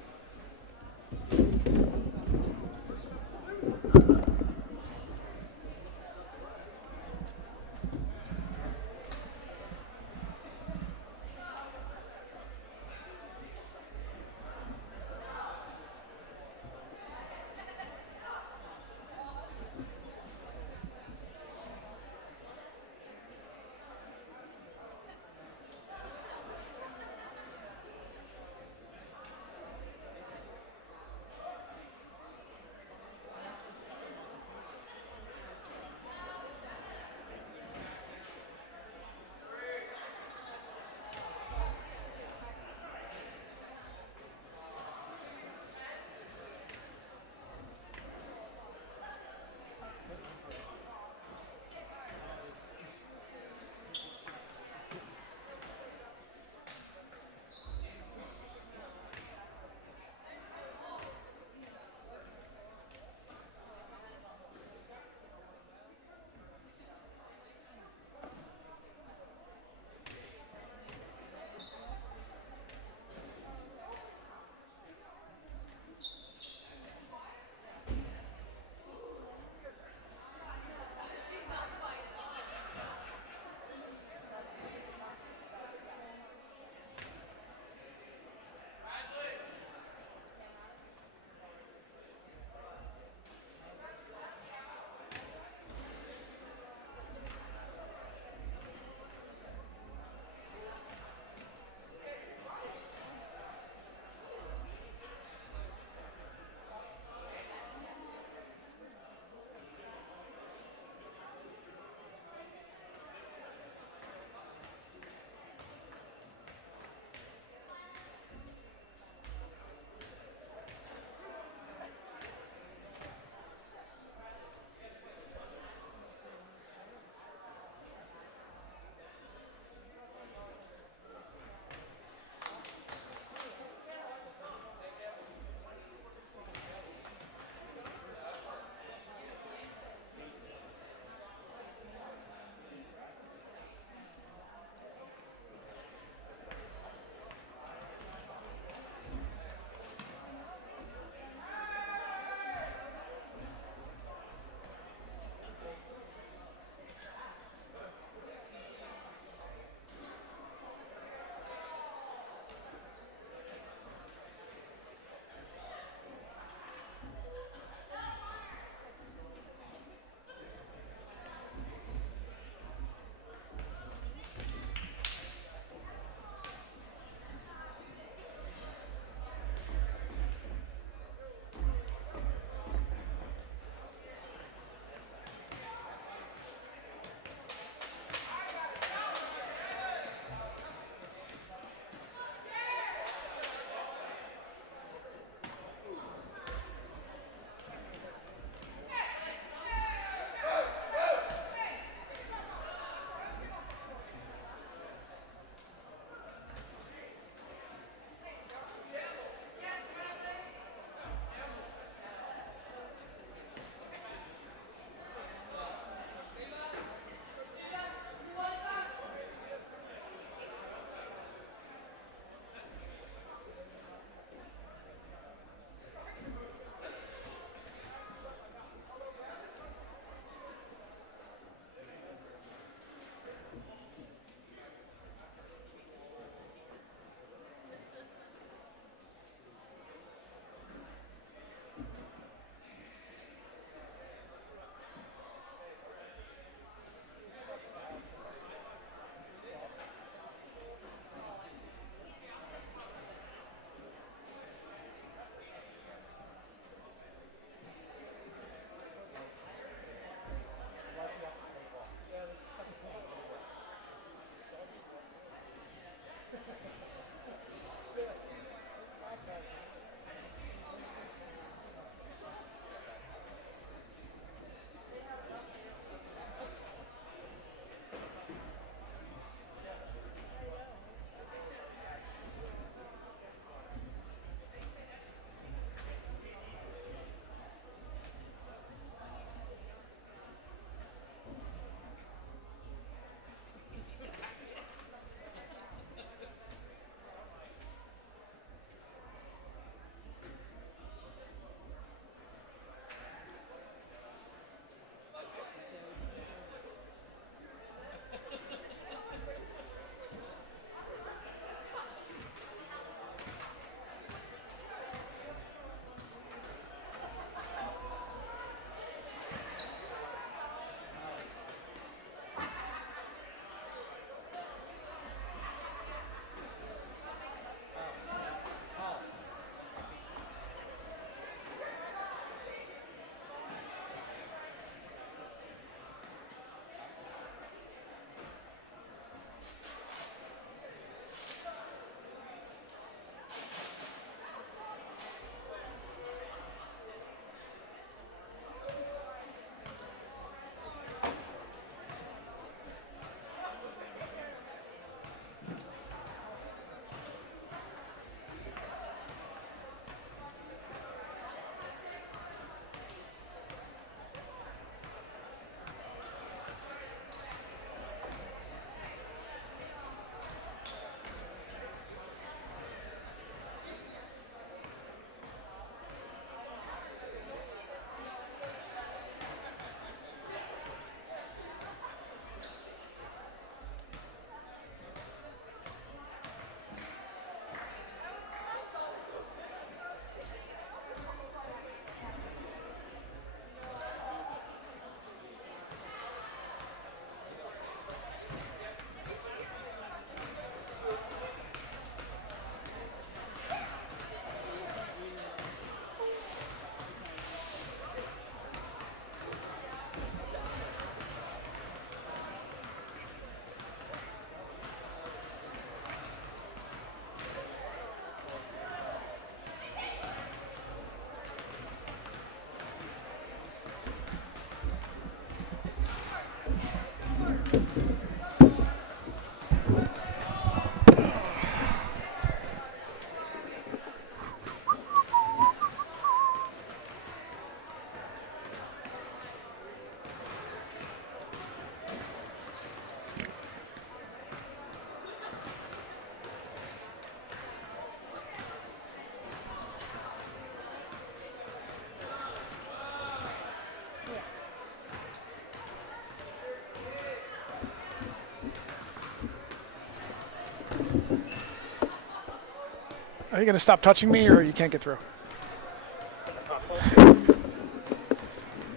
Are you going to stop touching me or you can't get through?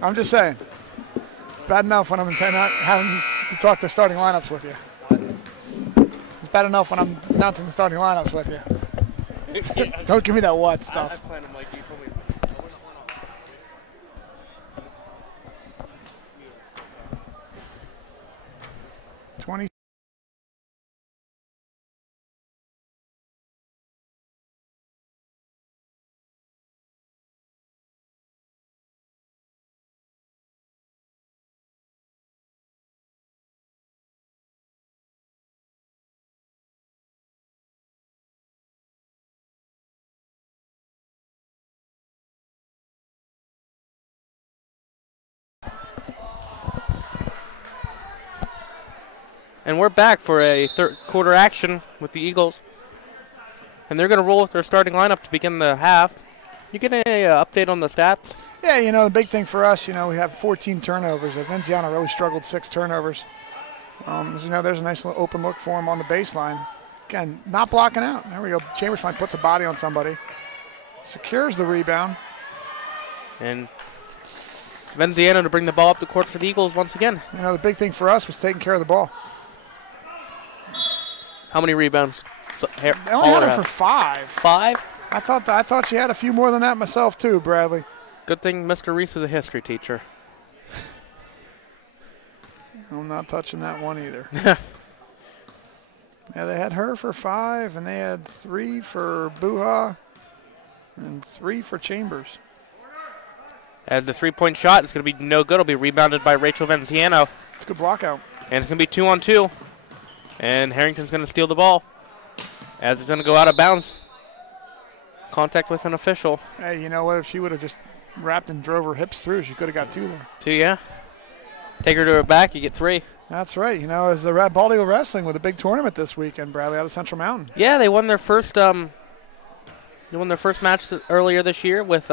I'm just saying. It's bad enough when I'm not having to talk the starting lineups with you. It's bad enough when I'm announcing the starting lineups with you. Yeah. Don't give me that what stuff. I planned them like you told me. 20. And we're back for a third quarter action with the Eagles. And they're going to roll with their starting lineup to begin the half. You get any update on the stats? Yeah, the big thing for us, we have 14 turnovers. Veneziano really struggled 6 turnovers. As you know, there's a nice little open look for him on the baseline. Again, not blocking out. There we go. Chambers finally puts a body on somebody. Secures the rebound. And Venziano to bring the ball up the court for the Eagles once again. The big thing for us was taking care of the ball. How many rebounds? They only had her for 5. 5? I thought she had a few more than that myself too, Bradley. Good thing Mr. Reese is a history teacher. I'm not touching that one either. Yeah, they had her for 5, and they had 3 for Buha, and 3 for Chambers. As the three-point shot is going to be no good. It'll be rebounded by Rachel Venziano. It's a good block out. And it's going to be 2-on-2. And Harrington's going to steal the ball as it's going to go out of bounds. Contact with an official. Hey, you know what? If she would have just wrapped and drove her hips through, she could have got 2 there. 2, yeah. Take her to her back, you get 3. That's right. As the Bald Eagle Wrestling with a big tournament this weekend, Bradley, out of Central Mountain. Yeah, they won their first match earlier this year with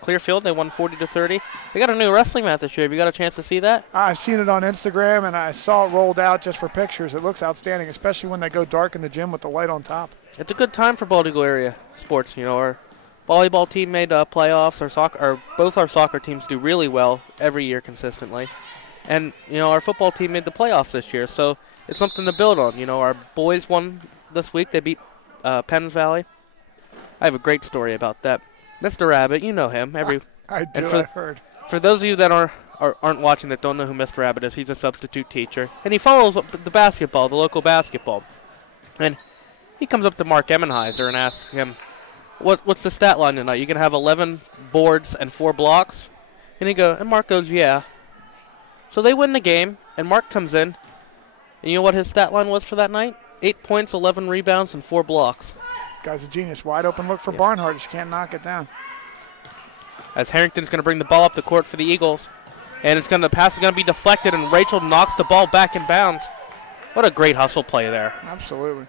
Clearfield. They won 40-30. They got a new wrestling mat this year. Have you got a chance to see that? I've seen it on Instagram, and I saw it rolled out just for pictures. It looks outstanding, especially when they go dark in the gym with the light on top. It's a good time for Bald Eagle area sports. Our volleyball team made playoffs. Both our soccer teams do really well every year consistently. And, our football team made the playoffs this year, so it's something to build on. Our boys won this week. They beat Penns Valley. I have a great story about that. Mr. Rabbit, you know him. I do, I've heard. For those of you that aren't watching that don't know who Mr. Rabbit is, he's a substitute teacher. And he follows the basketball, the local basketball. And he comes up to Mark Emmenheiser and asks him, what's the stat line tonight? You going to have 11 boards and 4 blocks? And Mark goes, yeah. So they win the game, and Mark comes in. And you know what his stat line was for that night? 8 points, 11 rebounds, and 4 blocks. Guy's a genius. Wide open look for Barnhart. She can't knock it down. As Harrington's going to bring the ball up the court for the Eagles. And the pass is going to be deflected, and Rachel knocks the ball back in bounds. What a great hustle play there. Absolutely.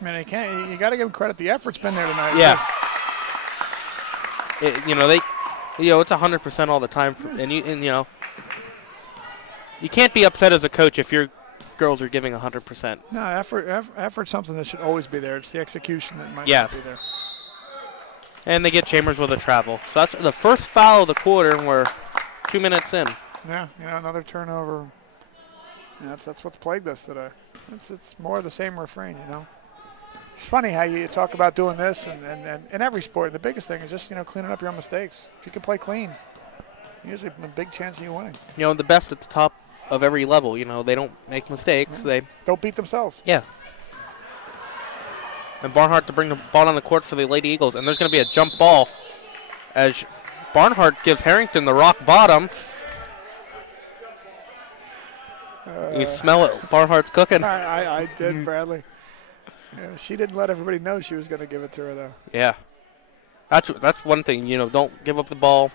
Man, you got to give them credit. The effort's been there tonight. Yeah. It's 100% all the time, you can't be upset as a coach if your girls are giving 100%. No, effort's something that should always be there. It's the execution that might not be there. And they get Chambers with a travel. So that's the first foul of the quarter, and we're 2 minutes in. Yeah, another turnover. Yeah, that's what's plagued us today. It's more of the same refrain, It's funny how you talk about doing this and in every sport. The biggest thing is just, cleaning up your own mistakes. If you can play clean, usually a big chance of you winning. The best at the top of every level, they don't make mistakes. Yeah. They don't beat themselves. Yeah. And Barnhart to bring the ball on the court for the Lady Eagles. And there's going to be a jump ball as Barnhart gives Harrington the rock bottom. You smell it. Barnhart's cooking. I did, Bradley. Yeah, she didn't let everybody know she was going to give it to her, though. Yeah. That's one thing, don't give up the ball,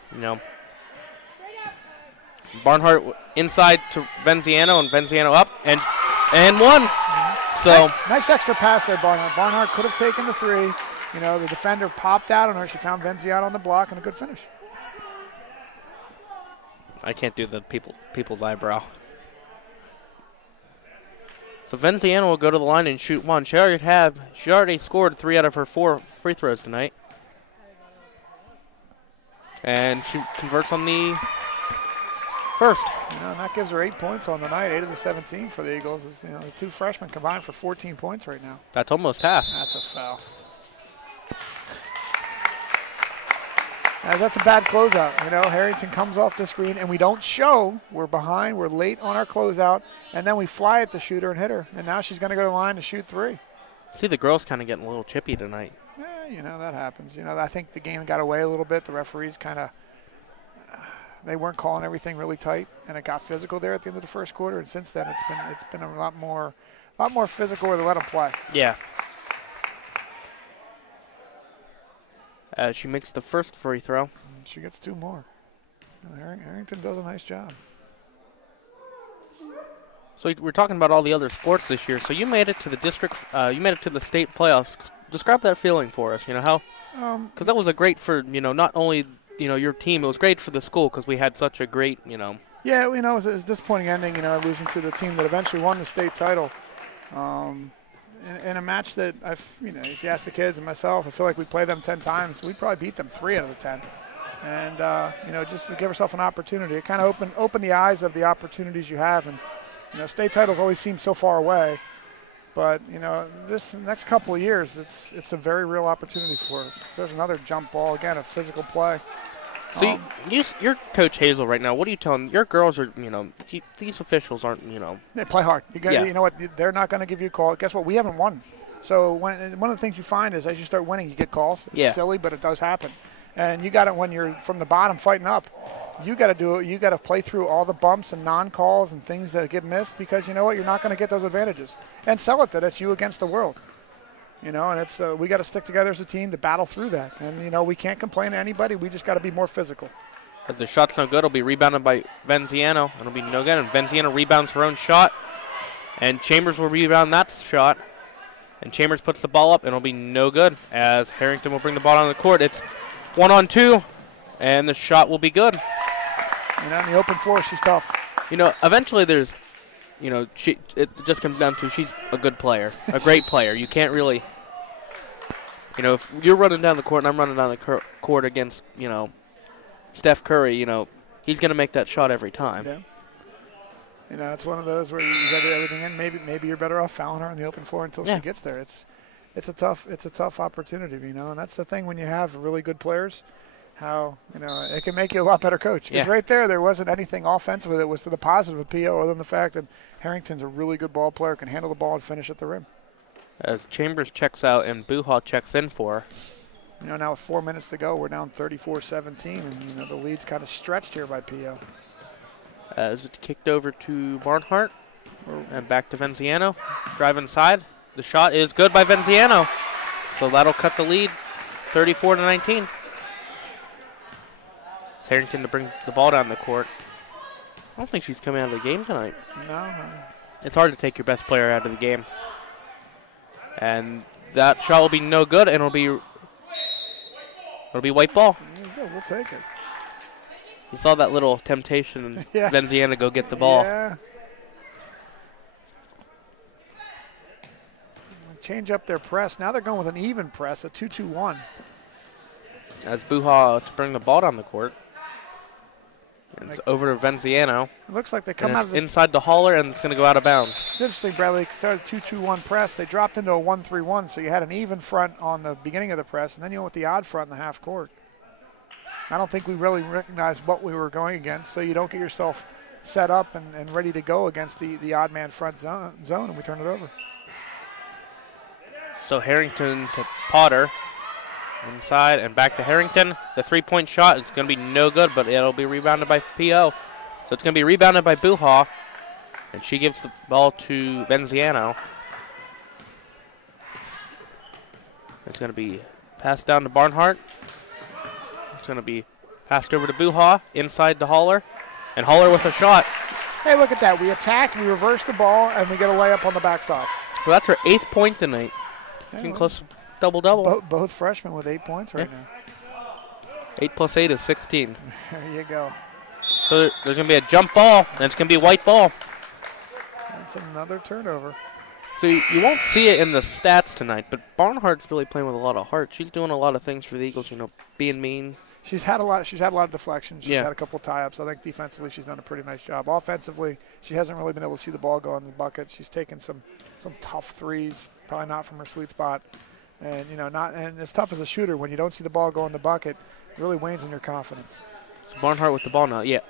Barnhart inside to Venziano, and Venziano up, and one. So nice extra pass there, Barnhart. Barnhart could have taken the 3. The defender popped out on her. She found Venziano on the block, and a good finish. I can't do the people's eyebrow. So Venziano will go to the line and shoot one. She already scored 3 out of her 4 free throws tonight. And she converts on the first. And that gives her 8 points on the night, 8 of the 17 for the Eagles. The 2 freshmen combined for 14 points right now. That's almost half. That's a foul. That's a bad closeout. Harrington comes off the screen, and we don't show. We're behind. We're late on our closeout, and then we fly at the shooter and hit her. And now she's going to go to the line to shoot 3. See, the girls kind of getting a little chippy tonight. Yeah, that happens. I think the game got away a little bit. The referees they weren't calling everything really tight, and it got physical there at the end of the first quarter. And since then, it's been a lot more physical where they let them play. Yeah. As she makes the first free throw. She gets 2 more. Harrington does a nice job. So we're talking about all the other sports this year. So you made it to the district. You made it to the state playoffs. Describe that feeling for us. How? Because that was a great for not only your team. It was great for the school because we had such a great Yeah, it was a disappointing ending. Losing to the team that eventually won the state title. In a match that if you ask the kids and myself, I feel like we played them 10 times. We probably beat them 3 out of the 10. And just to give ourselves an opportunity, it kind of open the eyes of the opportunities you have. And state titles always seem so far away, but this next couple of years, it's a very real opportunity for us. There's another jump ball again, a physical play. So you're Coach Hazel right now. What are you telling your girls? Are these officials aren't They play hard. You know what? They're not going to give you a call. Guess what? We haven't won. So one of the things you find is as you start winning, you get calls. It's silly, but it does happen. And you got it when you're from the bottom fighting up. You got to do it. You got to play through all the bumps and non-calls and things that get missed because you know what? You're not going to get those advantages. And sell it that it's you against the world. And it's we got to stick together as a team to battle through that. And we can't complain to anybody. We just got to be more physical. As the shot's no good, it'll be rebounded by Venziano. It'll be no good. And Venziano rebounds her own shot. And Chambers will rebound that shot. And Chambers puts the ball up, and it'll be no good as Harrington will bring the ball on the court. It's 1-on-2, and the shot will be good. And on the open floor, she's tough. Eventually there's, it just comes down to she's a good player, a great player. You can't really, if you're running down the court and I'm running down the court against, Steph Curry, he's going to make that shot every time. Yeah. It's one of those where you got everything in. Maybe you're better off fouling her on the open floor until she gets there. It's a tough opportunity, and that's the thing when you have really good players. How it can make you a lot better coach. Because right there wasn't anything offensive that was to the positive of PO other than the fact that Harrington's a really good ball player, can handle the ball and finish at the rim. As Chambers checks out and Buha checks in for her. Now with 4 minutes to go, we're down 34-17, and the lead's kind of stretched here by PO. As it's kicked over to Barnhart and back to Venziano. Drive inside. The shot is good by Venziano, so that'll cut the lead, 34-19. Harrington to bring the ball down the court. I don't think she's coming out of the game tonight. No. It's hard to take your best player out of the game. And that shot will be no good, and it'll be white ball. Yeah, we'll take it. You saw that little temptation and Venziano go get the ball. Yeah. Change up their press. Now they're going with an even press, a 2-2-1. As Buha to bring the ball down the court. It's over to Venziano. It looks like they come out of inside the hauler, and it's going to go out of bounds. It's interesting, Bradley. They started 2-2-1 press. They dropped into a 1-3-1, so you had an even front on the beginning of the press, and then you went with the odd front in the half court. I don't think we really recognized what we were going against, so you don't get yourself set up and ready to go against the odd man front zone, and we turn it over. So Harrington to Potter. Inside and back to Harrington. The three-point shot is going to be no good, but it'll be rebounded by PO. So it's going to be rebounded by Buha. And she gives the ball to Venziano. It's going to be passed down to Barnhart. It's going to be passed over to Buha inside the hauler. And Hauler with a shot. Hey, look at that. We attack, we reverse the ball, and we get a layup on the backside. Well, that's her 8th point tonight. Getting close to double-double. Both freshmen with 8 points right now. 8 plus 8 is 16. There you go. So there's going to be a jump ball, and it's going to be a white ball. That's another turnover. So you won't see it in the stats tonight, but Barnhart's really playing with a lot of heart. She's doing a lot of things for the Eagles, being mean. She's had a lot of deflections. She's Yeah. had a couple of tie-ups. I think defensively she's done a pretty nice job. Offensively, she hasn't really been able to see the ball go in the bucket. She's taken some tough threes, probably not from her sweet spot. And and as tough as a shooter, when you don't see the ball go in the bucket, it really wanes in your confidence. Barnhart with the ball now. Yeah.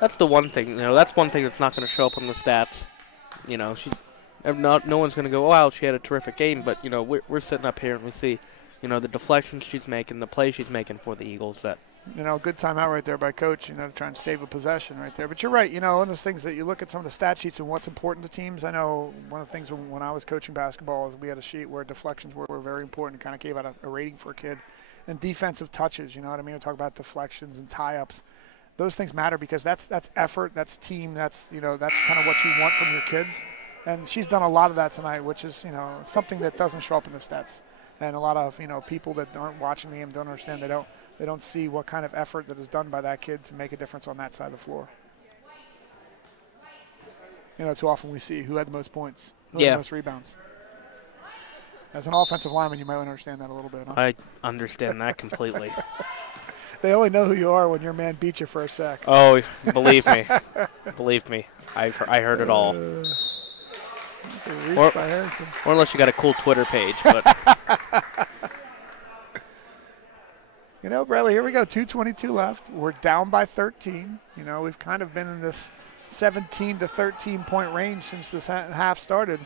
That's the one thing. That's one thing that's not going to show up on the stats. No one's going to go, "Oh, wow, she had a terrific game," but we're sitting up here and we see the deflections she's making, the plays she's making for the Eagles. That good timeout right there by Coach, to try and save a possession right there. But you're right, one of those things that you look at some of the stat sheets and what's important to teams. I know one of the things when I was coaching basketball is we had a sheet where deflections were very important. It kind of gave out a rating for a kid. And defensive touches, you know what I mean? We talk about deflections and tie-ups. Those things matter because that's effort, that's team, that's kind of what you want from your kids. And she's done a lot of that tonight, which is, something that doesn't show up in the stats. And a lot of, people that aren't watching the game don't understand. They don't see what kind of effort that is done by that kid to make a difference on that side of the floor. Too often we see who had the most points, who had the most rebounds. As an offensive lineman, you might understand that a little bit, huh? I understand that completely. They only know who you are when your man beat you for a sack. Oh, believe me. Believe me. I heard it all. Or unless you got a cool Twitter page. But Bradley, here we go. 2:22 left. We're down by 13. We've kind of been in this 17 to 13 point range since this half started.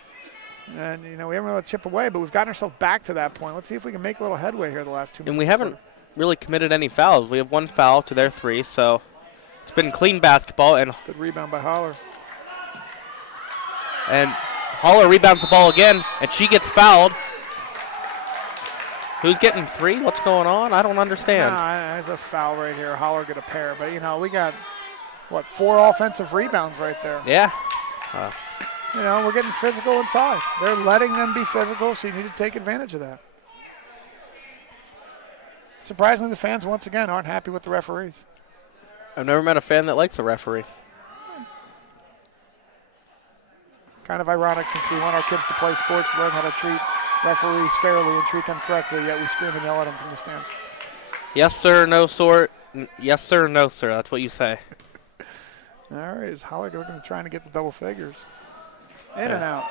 And, we haven't really chip away, but we've gotten ourselves back to that point. Let's see if we can make a little headway here the last 2 minutes. And we haven't really committed any fouls. We have 1 foul to their 3, so it's been clean basketball. And good rebound by Holler. And Holler rebounds the ball again, and she gets fouled. Who's getting 3? What's going on? I don't understand. There's a foul right here. Holler get a pair. But, we got, 4 offensive rebounds right there. Yeah. We're getting physical inside. They're letting them be physical, so you need to take advantage of that. Surprisingly, the fans, once again, aren't happy with the referees. I've never met a fan that likes a referee. Kind of ironic since we want our kids to play sports, learn how to treat referees fairly and treat them correctly, yet we scream and yell at them from the stands. Yes, sir, no, sir. Yes, sir, no, sir. That's what you say. All right, is Holler trying to get the double figures. In and out.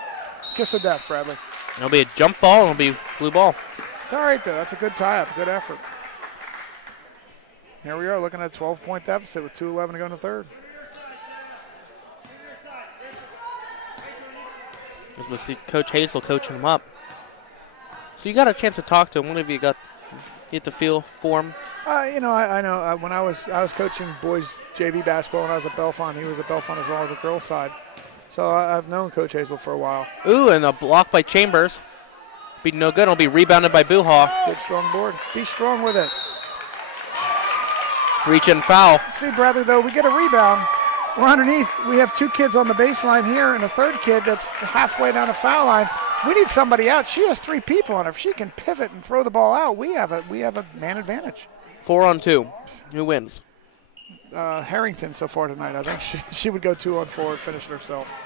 Kiss of death, Bradley. It'll be a jump ball. It'll be blue ball. It's all right, though. That's a good tie-up, good effort. Here we are looking at a 12-point deficit with 2:11 to go in the third. We'll see Coach Hazel coaching him up. So you got a chance to talk to him. What have you get the feel for him? I know. When I was coaching boys JV basketball when I was at Belfont, he was at Belfont as well as the girls' side. So I've known Coach Hazel for a while. Ooh, and a block by Chambers. Be no good. It'll be rebounded by Buha. Good strong board. Be strong with it. Reach and foul. See, Bradley, though, we get a rebound. We're underneath. We have 2 kids on the baseline here and a third kid that's halfway down the foul line. We need somebody out. She has 3 people on her. If she can pivot and throw the ball out, we have a man advantage. 4-on-2. Who wins? Harrington so far tonight. I think she would go 2-on-4 and finish it herself.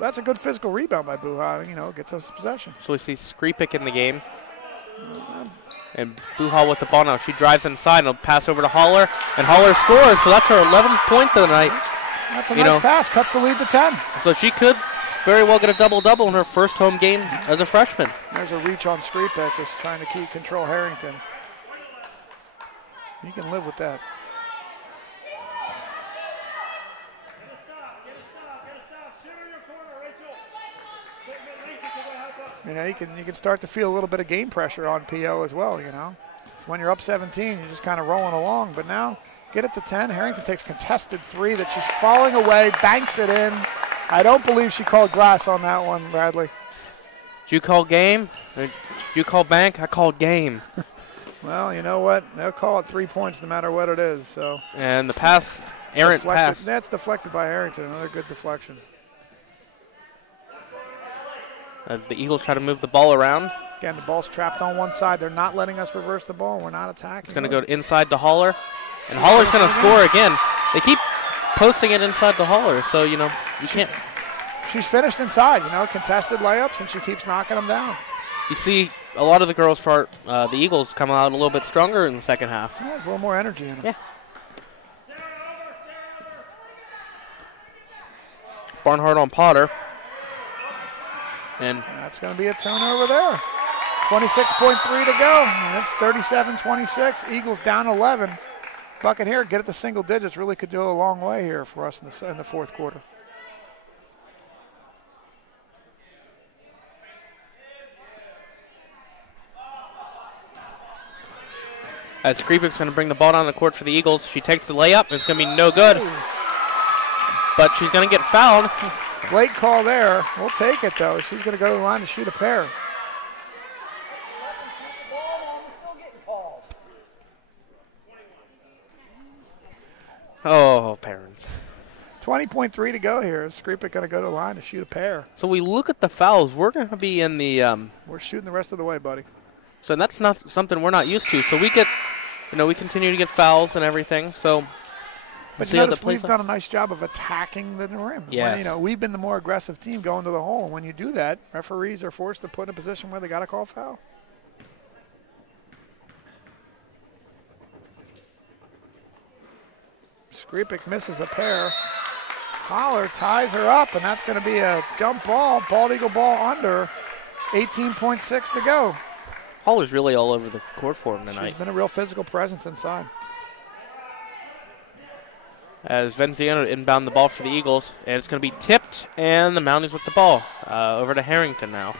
That's a good physical rebound by Buha. Gets us possession. So we see Skripek in the game. And Buha with the ball now. She drives inside and will pass over to Holler. And Holler scores, so that's her 11th point of the night. That's a nice pass. Cuts the lead to 10. So she could very well get a double-double in her first home game as a freshman. There's a reach on Skripek, just trying to control Harrington. You can live with that. You can start to feel a little bit of game pressure on PO as well, It's when you're up 17, you're just kind of rolling along. But now, get it to 10. Harrington takes a contested 3 that she's falling away, banks it in. I don't believe she called glass on that one, Bradley. Did you call game? Did you call bank? I called game. Well, you know what? They'll call it 3 points no matter what it is. So. And the pass, errant pass. That's deflected by Harrington. Another good deflection. As the Eagles try to move the ball around. Again, the ball's trapped on one side. They're not letting us reverse the ball. We're not attacking. It's going to go inside to Holler. And Holler's going to score again. They keep posting it inside the Holler, so, you can't. she's finished inside, contested layups, and she keeps knocking them down. You see a lot of the girls for the Eagles come out a little bit stronger in the second half. Yeah, there's a little more energy in them. Yeah. Barnhart on Potter. And that's going to be a turnover there. 26.3 to go. And it's 37-26. Eagles down 11. Bucket here, get it to single digits. Really could go a long way here for us in the fourth quarter. as Skripek's going to bring the ball down the court for the Eagles. She takes the layup. It's going to be no good. But she's going to get fouled. Late call there. We'll take it, though. She's going to go to the line to shoot a pair. Oh, parents. 20.3 to go here. Skripek going to go to the line to shoot a pair. So we look at the fouls. We're going to be in the we're shooting the rest of the way, buddy. So that's not something we're not used to. So we get, we continue to get fouls and everything. So but you notice we've done a nice job of attacking the rim. Yes. When, we've been the more aggressive team going to the hole. And when you do that, referees are forced to put in a position where they got to call foul. Skripek misses a pair. Holler ties her up, and that's going to be a jump ball. Bald Eagle ball under. 18.6 to go. Holler's really all over the court for him tonight. She's been a real physical presence inside. As Venziano inbound the ball for the Eagles, and it's going to be tipped, and the Mounties with the ball. Over to Harrington now.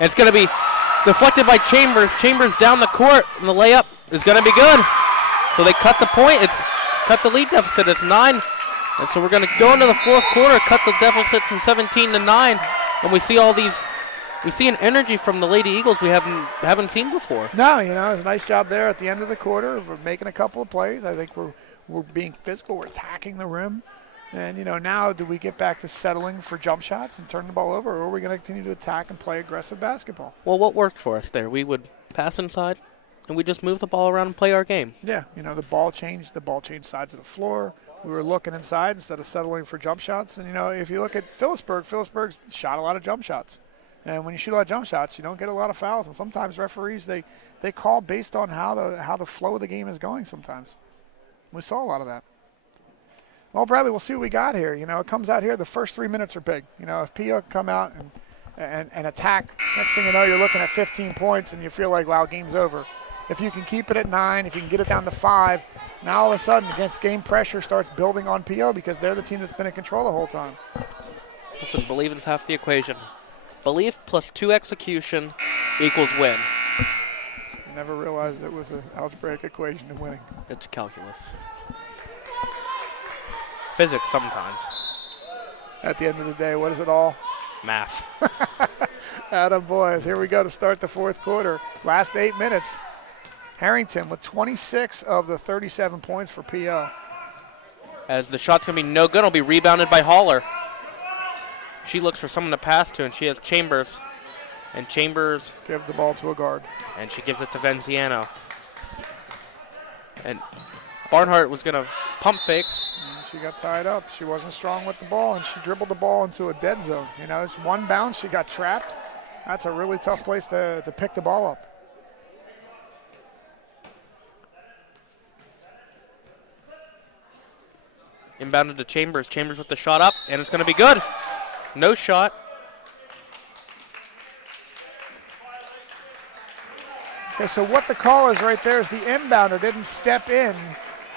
And it's going to be deflected by Chambers. Chambers down the court, and the layup is going to be good. So they cut the point. It's cut the lead deficit. It's 9. And so we're going to go into the fourth quarter, cut the deficit from 17 to 9. And we see all these, we see an energy from the Lady Eagles we haven't seen before. No, it was a nice job there at the end of the quarter. We're making a couple of plays. I think we're being physical. We're attacking the rim. And, now do we get back to settling for jump shots and turn the ball over, or are we going to continue to attack and play aggressive basketball? Well, what worked for us there? We would pass inside, and we just move the ball around and play our game. Yeah, the ball changed sides of the floor. We were looking inside instead of settling for jump shots. And, if you look at Philipsburg shot a lot of jump shots. And when you shoot a lot of jump shots, you don't get a lot of fouls. And sometimes referees, they call based on how the flow of the game is going sometimes. We saw a lot of that. Well, Bradley, we'll see what we got here. It comes out here, the first 3 minutes are big. If PO can come out and attack, next thing you know, you're looking at 15 points and you feel like, wow, game's over. If you can keep it at 9, if you can get it down to 5, now all of a sudden, against game pressure starts building on PO because they're the team that's been in control the whole time. Listen, believe is half the equation. Belief plus 2 execution equals win. I never realized it was an algebraic equation to winning. It's calculus. Physics sometimes. At the end of the day, what is it all? Math. Atta boys. Here we go to start the fourth quarter. Last 8 minutes. Harrington with 26 of the 37 points for PO. As the shot's going to be no good, it'll be rebounded by Haller. She looks for someone to pass to, and she has Chambers. And Chambers... give the ball to a guard. And she gives it to Venziano. And Barnhart was going to pump fakes. She got tied up. She wasn't strong with the ball, and she dribbled the ball into a dead zone. It's one bounce. She got trapped. That's a really tough place to pick the ball up. Inbounded to Chambers. Chambers with the shot up, and it's going to be good. No shot. Okay, so what the call is right there is the inbounder didn't step in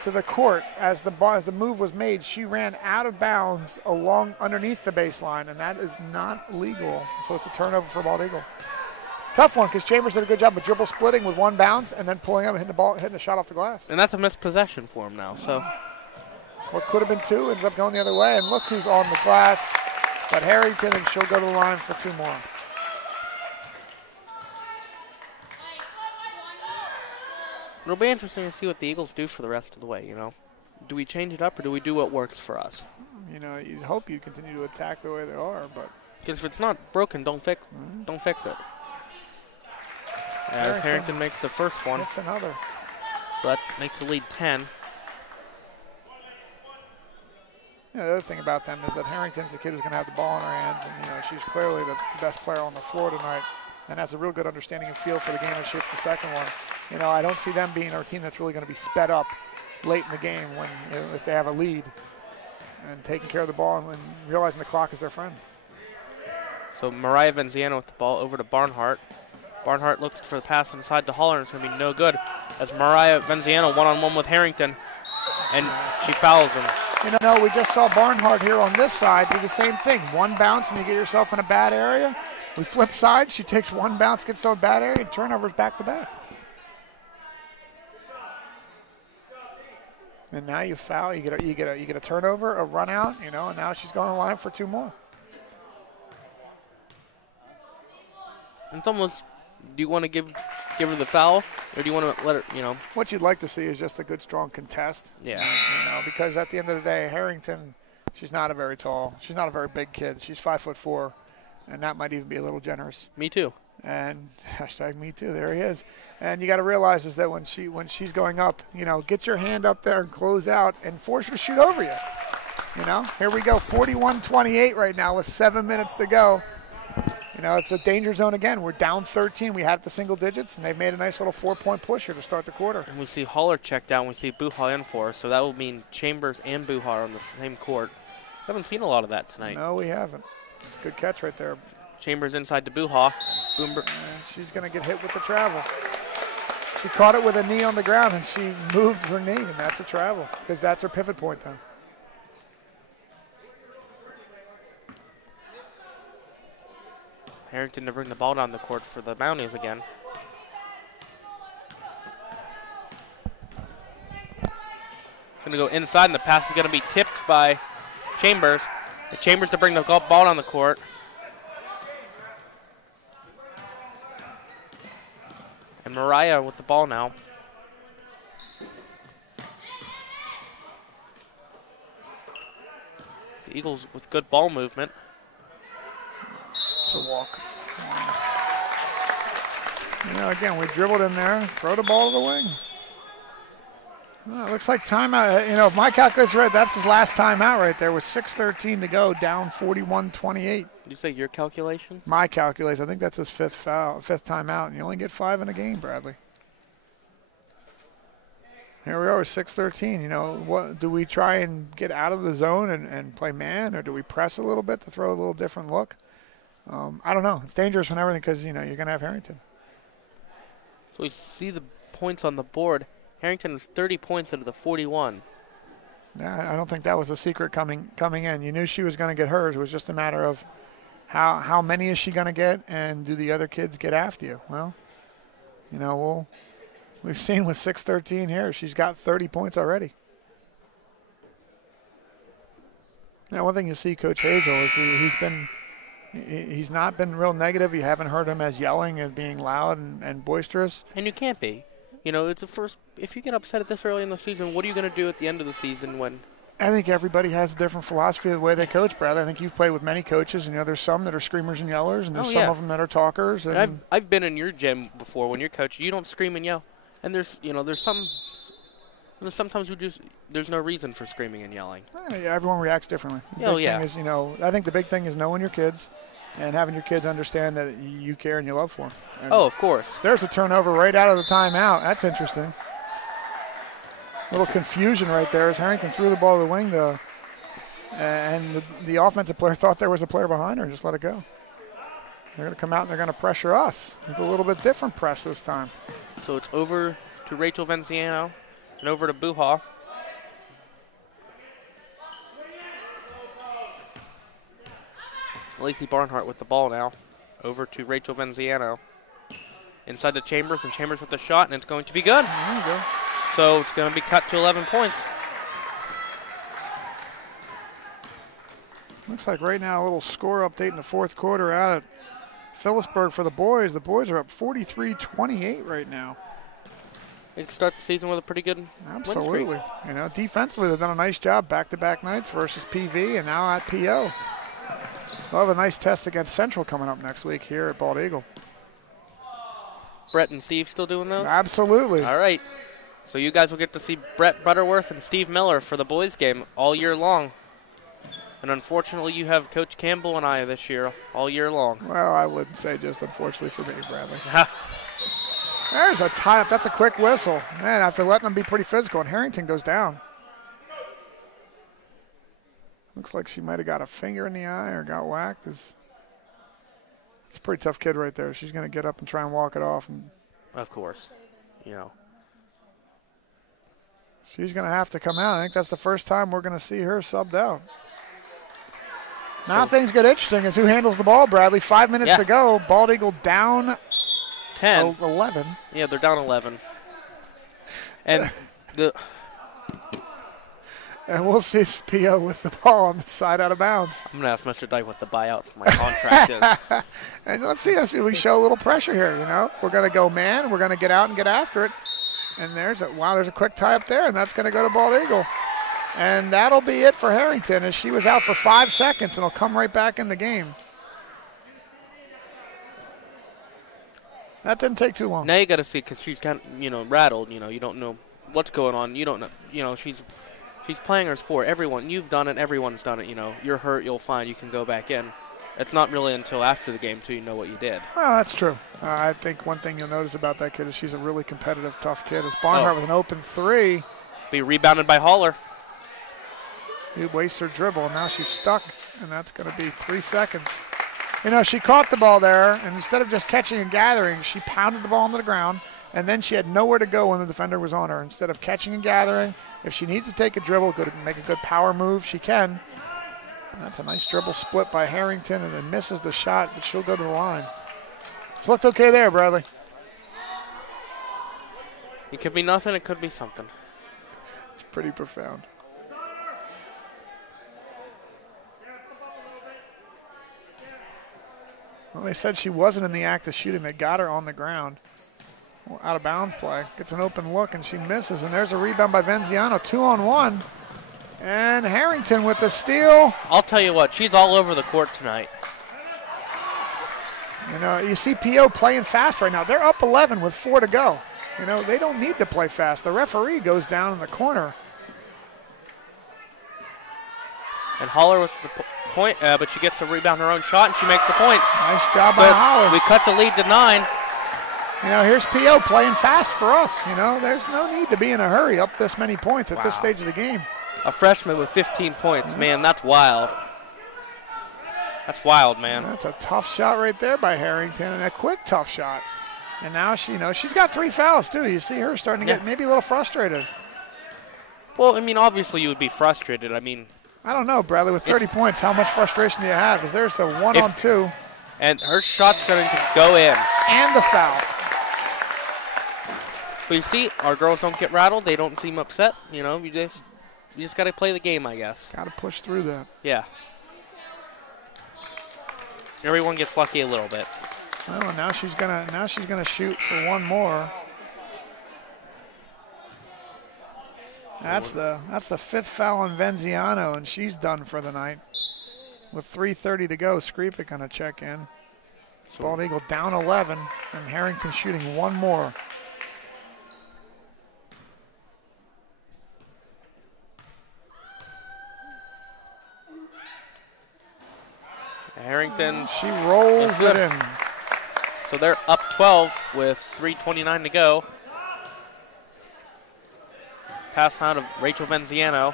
to the court as the move was made. She ran out of bounds underneath the baseline, and that is not legal. So it's a turnover for Bald Eagle. Tough one because Chambers did a good job of dribble splitting with one bounce and then pulling up and hitting a shot off the glass. And that's a missed possession for him now. So what could have been 2 ends up going the other way, and look who's on the glass. But Harrington, and she'll go to the line for 2 more. It'll be interesting to see what the Eagles do for the rest of the way, Do we change it up or do we do what works for us? You'd hope you continue to attack the way they are, but... because if it's not broken, don't fix it. As Harrington makes the first one. That's another. So that makes the lead 10. The other thing about them is that Harrington's the kid who's going to have the ball in her hands, and she's clearly the best player on the floor tonight, and has a real good understanding and feel for the game as she hits the second one. I don't see them being our team that's really going to be sped up late in the game when if they have a lead, and taking care of the ball and realizing the clock is their friend. So Mariah Venziano with the ball over to Barnhart. Barnhart looks for the pass inside to Holler, and it's going to be no good as Mariah Venziano one-on-one with Harrington, and she fouls him. We just saw Barnhart here on this side do the same thing. One bounce and you get yourself in a bad area. We flip sides. She takes one bounce, gets to a bad area, and turnovers back to back. And now you foul. You get a turnover, a run out. And now she's going to line for 2 more. It's almost. Do you want to give her the foul, or do you want to let her? What you'd like to see is just a good, strong contest. Yeah. Because at the end of the day, Harrington, she's not a very big kid. She's 5'4", and that might even be a little generous. Me too. And hashtag me too. There he is. And you got to realize is that when she's going up, get your hand up there and close out and force her to shoot over you. Here we go, 41-28 right now with 7 minutes to go. It's a danger zone again. We're down 13. We had the single digits, and they've made a nice little 4-point push here to start the quarter. And we see Holler checked out, and we see Buha in for us, so that will mean Chambers and Buha are on the same court. Haven't seen a lot of that tonight. No, we haven't. It's a good catch right there. Chambers inside to Buha. She's going to get hit with the travel. She caught it with a knee on the ground, and she moved her knee, and that's a travel because that's her pivot point then. Harrington to bring the ball down the court for the Mounties again. Going to go inside, and the pass is going to be tipped by Chambers. Chambers to bring the ball down the court. And Mariah with the ball now. The Eagles with good ball movement. It's a walk. Again, we dribbled in there, throw the ball to the wing. It looks like timeout. If my calculation's right, that's his last timeout right there with 6:13 to go, down 41-28. Did you say your calculation? My calculation. I think that's his fifth timeout, and you only get 5 in a game, Bradley. Here we are with 6:13. What do we try and get out of the zone and play man, or do we press a little bit to throw a little different look? I don't know. It's dangerous when everything because, you're going to have Harrington. So we see the points on the board. Harrington was 30 points out of the 41. Yeah, I don't think that was a secret coming in. You knew she was going to get hers. It was just a matter of how many is she going to get, and do the other kids get after you? Well, we've seen with 6:13 here, she's got 30 points already. Now, one thing you see Coach Hazel is he's not been real negative. You haven't heard him as yelling and being loud and boisterous. And you can't be. It's a first. If you get upset at this early in the season, what are you going to do at the end of the season when? I think everybody has a different philosophy of the way they coach, Brad. I think you've played with many coaches, and there's some that are screamers and yellers, and there's some of them that are talkers. And I've been in your gym before when you're coaching. You don't scream and yell, and there's sometimes there's no reason for screaming and yelling. Everyone reacts differently. Thing is, I think the big thing is knowing your kids and having your kids understand that you care and you love for them. And of course. There's a turnover right out of the timeout. That's interesting. A little confusion right there as Harrington threw the ball to the wing, and the offensive player thought there was a player behind her and just let it go. They're going to come out and they're going to pressure us with a little bit different press this time. So it's over to Rachel Venziano and over to Buha. Lacey Barnhart with the ball now. Over to Rachel Venziano. Inside to Chambers, and Chambers with the shot, and it's going to be good. There you go. So it's going to be cut to 11 points. Looks like right now a little score update in the fourth quarter out at Philipsburg for the boys. The boys are up 43-28 right now. They can start the season with a pretty good Absolutely. win streak. Defensively they've done a nice job back-to-back nights versus PV and now at PO. We'll have a nice test against Central coming up next week here at Bald Eagle. Brett and Steve still doing those? Absolutely. All right. So you guys will get to see Brett Butterworth and Steve Miller for the boys game all year long. And unfortunately, you have Coach Campbell and I this year, all year long. Well, I wouldn't say just unfortunately for me, Bradley. There's a tie-up. That's a quick whistle. Man, after letting them be pretty physical, and Harrington goes down. Looks like she might have got a finger in the eye or got whacked. It's a pretty tough kid right there. She's going to get up and try and walk it off. And of course. You know. She's going to have to come out. I think that's the first time we're going to see her subbed out. Now things get interesting as who handles the ball, Bradley. 5 minutes to go. Bald Eagle down 10. 11. Yeah, they're down 11. And and we'll see P.O. with the ball on the side out of bounds. I'm going to ask Mr. Dyke what the buyout for my contract is. And let's see us. We show a little pressure here, you know. We're going to go man. We're going to get out and get after it. And there's a quick tie up there, and that's going to go to Bald Eagle. And that'll be it for Harrington as she was out for 5 seconds and will come right back in the game. That didn't take too long. Now you got to see because she's kind of, rattled. You know, you don't know what's going on. You don't know, she's playing her sport. You've done it. Everyone's done it. You know, you're hurt. You'll find you can go back in. It's not really until after the game, too, you know what you did. Well, that's true. I think one thing you'll notice about that kid is she's a really competitive, tough kid. As Barnhart with an open three. Be rebounded by Haller. He wastes her dribble. Now she's stuck, and that's going to be 3 seconds. You know, she caught the ball there, and instead of just catching and gathering, she pounded the ball into the ground, and then she had nowhere to go when the defender was on her. Instead of catching and gathering, if she needs to take a dribble, go to make a good power move, she can. And that's a nice dribble split by Harrington, and it misses the shot, but she'll go to the line. It's looked okay there, Bradley. It could be nothing. It could be something. It's pretty profound. Well, they said she wasn't in the act of shooting. They got her on the ground. Well, out of bounds play. Gets an open look, and she misses. And there's a rebound by Venziano. 2-on-1. And Harrington with the steal. I'll tell you what, she's all over the court tonight. You know, you see P.O. playing fast right now. They're up 11 with 4 to go. You know, they don't need to play fast. The referee goes down in the corner. And Haller with the point, but she gets to rebound her own shot, and she makes the point. Nice job by Haller. We cut the lead to 9. You know, here's P.O. playing fast for us. You know, there's no need to be in a hurry up this many points at this stage of the game. A freshman with 15 points. Man, that's wild. That's wild, man. That's a tough shot right there by Harrington, and a quick tough shot. And now she's got 3 fouls, too. You see her starting to get maybe a little frustrated. Well, I mean, obviously you would be frustrated. I mean, I don't know, Bradley. With 30 points, how much frustration do you have? Because there's a 1-on-2. And her shot's going to go in. And the foul. But you see, our girls don't get rattled. They don't seem upset. You know, you just got to play the game, I guess. Got to push through that. Yeah. Everyone gets lucky a little bit. Well, now she's gonna shoot for one more. That's the 5th foul on Venziano, and she's done for the night. With 3:30 to go, Skripek gonna check in. Bald Eagle down 11, and Harrington shooting one more. Harrington. She rolls it in. So they're up 12 with 3:29 to go. Pass now to Rachel Venziano.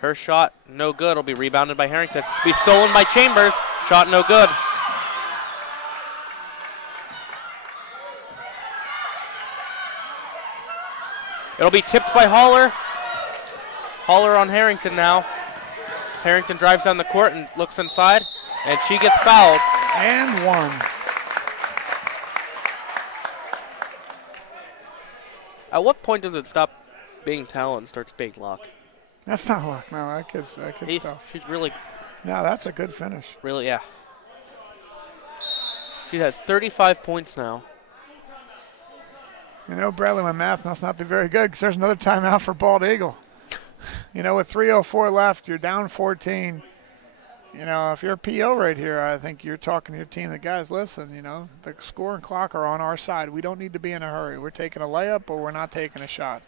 Her shot, no good. Will be rebounded by Harrington. Be stolen by Chambers. Shot no good. It'll be tipped by Haller. Haller on Harrington now. Harrington drives down the court and looks inside, and she gets fouled. And one. At what point does it stop being talent and starts being luck? That's not luck. No, that kid's tough. She's really. No, that's a good finish. Really, yeah. She has 35 points now. You know, Bradley, my math must not be very good because there's another timeout for Bald Eagle. You know, with 3:04 left, you're down 14. You know, if you're a PO right here, I think you're talking to your team. The guys, listen, you know, the score and clock are on our side. We don't need to be in a hurry. We're taking a layup or we're not taking a shot.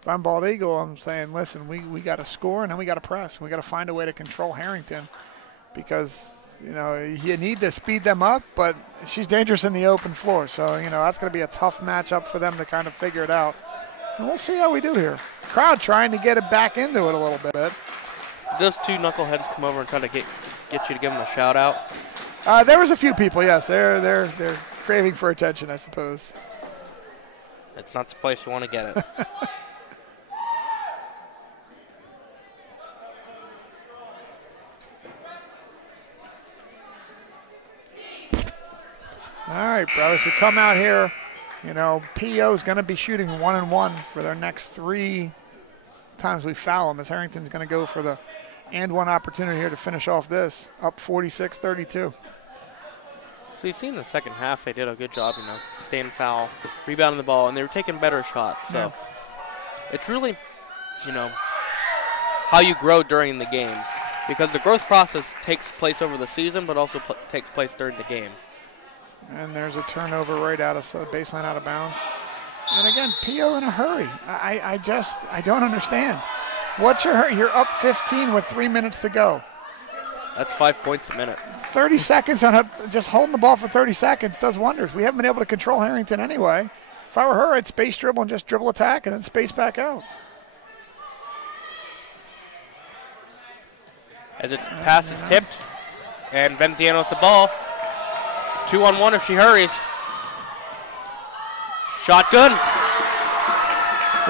If I'm Bald Eagle, I'm saying, listen, we got to score and then we got to press. We got to find a way to control Harrington because, you know, you need to speed them up, but she's dangerous in the open floor. So, you know, that's going to be a tough matchup for them to kind of figure it out. And we'll see how we do here. Crowd trying to get it back into it a little bit. Those two knuckleheads come over and try to get you to give them a shout out. There was a few people, yes. They're craving for attention, I suppose. It's not the place you want to get it. All right, brothers, we come out here. You know, PO is going to be shooting 1-1 for their next 3 times we foul them, as Harrington's going to go for the and one opportunity here to finish off this, up 46-32. So you see in the second half they did a good job, you know, staying foul, rebounding the ball, and they were taking better shots. So it's really, you know, how you grow during the game, because the growth process takes place over the season, but also takes place during the game. And there's a turnover right out of baseline, out of bounds. And again, PO in a hurry. I don't understand. What's your hurry? You're up 15 with 3 minutes to go. That's 5 points a minute. 30 seconds on just holding the ball for 30 seconds does wonders. We haven't been able to control Harrington anyway. If I were her, I'd space dribble and just dribble attack and then space back out. As its pass is tipped, and Venziano with the ball. 2-on-1 if she hurries. Shot good.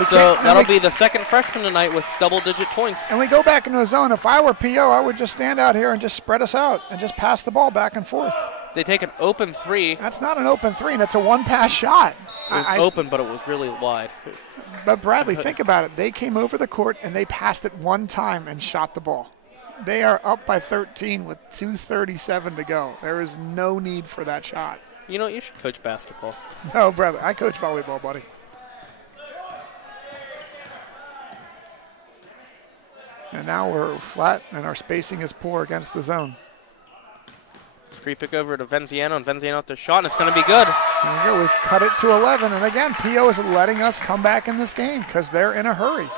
So that'll be the second freshman tonight with double-digit points. And we go back into the zone. If I were PO, I would just stand out here and just spread us out and just pass the ball back and forth. They take an open 3. That's not an open 3, and it's a one-pass shot. It was open, but it was really wide. But Bradley, think about it. They came over the court and they passed it one time and shot the ball. They are up by 13 with 2:37 to go. There is no need for that shot. You know, you should coach basketball. No, brother. I coach volleyball, buddy. And now we're flat, and our spacing is poor against the zone. Free pick over to Venziano, and Venziano with the shot, and it's going to be good. There we go. We've cut it to 11, and again, PO is letting us come back in this game because they're in a hurry.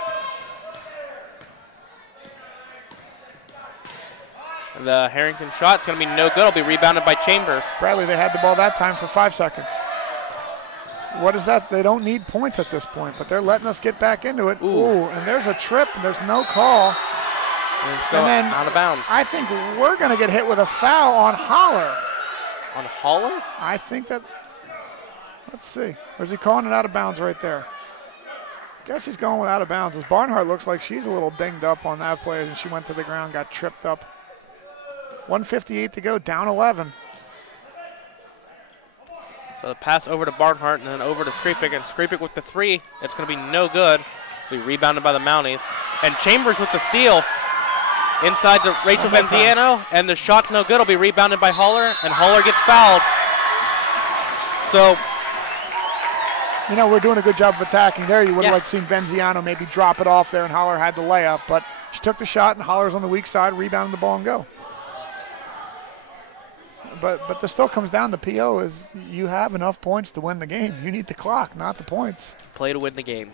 The Harrington shot is going to be no good. It'll be rebounded by Chambers. Bradley, they had the ball that time for 5 seconds. What is that? They don't need points at this point, but they're letting us get back into it. Ooh, and there's a trip, and there's no call. And it's going out of bounds. I think we're going to get hit with a foul on Holler. On Holler? I think that, let's see. Or is he calling it out of bounds right there? Guess he's going with out of bounds. As Barnhart looks like she's a little dinged up on that play, and she went to the ground, got tripped up. 1:58 to go, down 11. So the pass over to Barnhart and then over to Skripik, and Skripik with the 3. It's going to be no good. Be rebounded by the Mounties. And Chambers with the steal inside to Rachel Venziano, and the shot's no good. It'll be rebounded by Holler, and Holler gets fouled. So, you know, we're doing a good job of attacking there. You would have liked to see Venziano maybe drop it off there, and Holler had the layup, but she took the shot, and Holler's on the weak side, rebounded the ball and go. But this still comes down to PO is you have enough points to win the game. You need the clock, not the points. Play to win the game.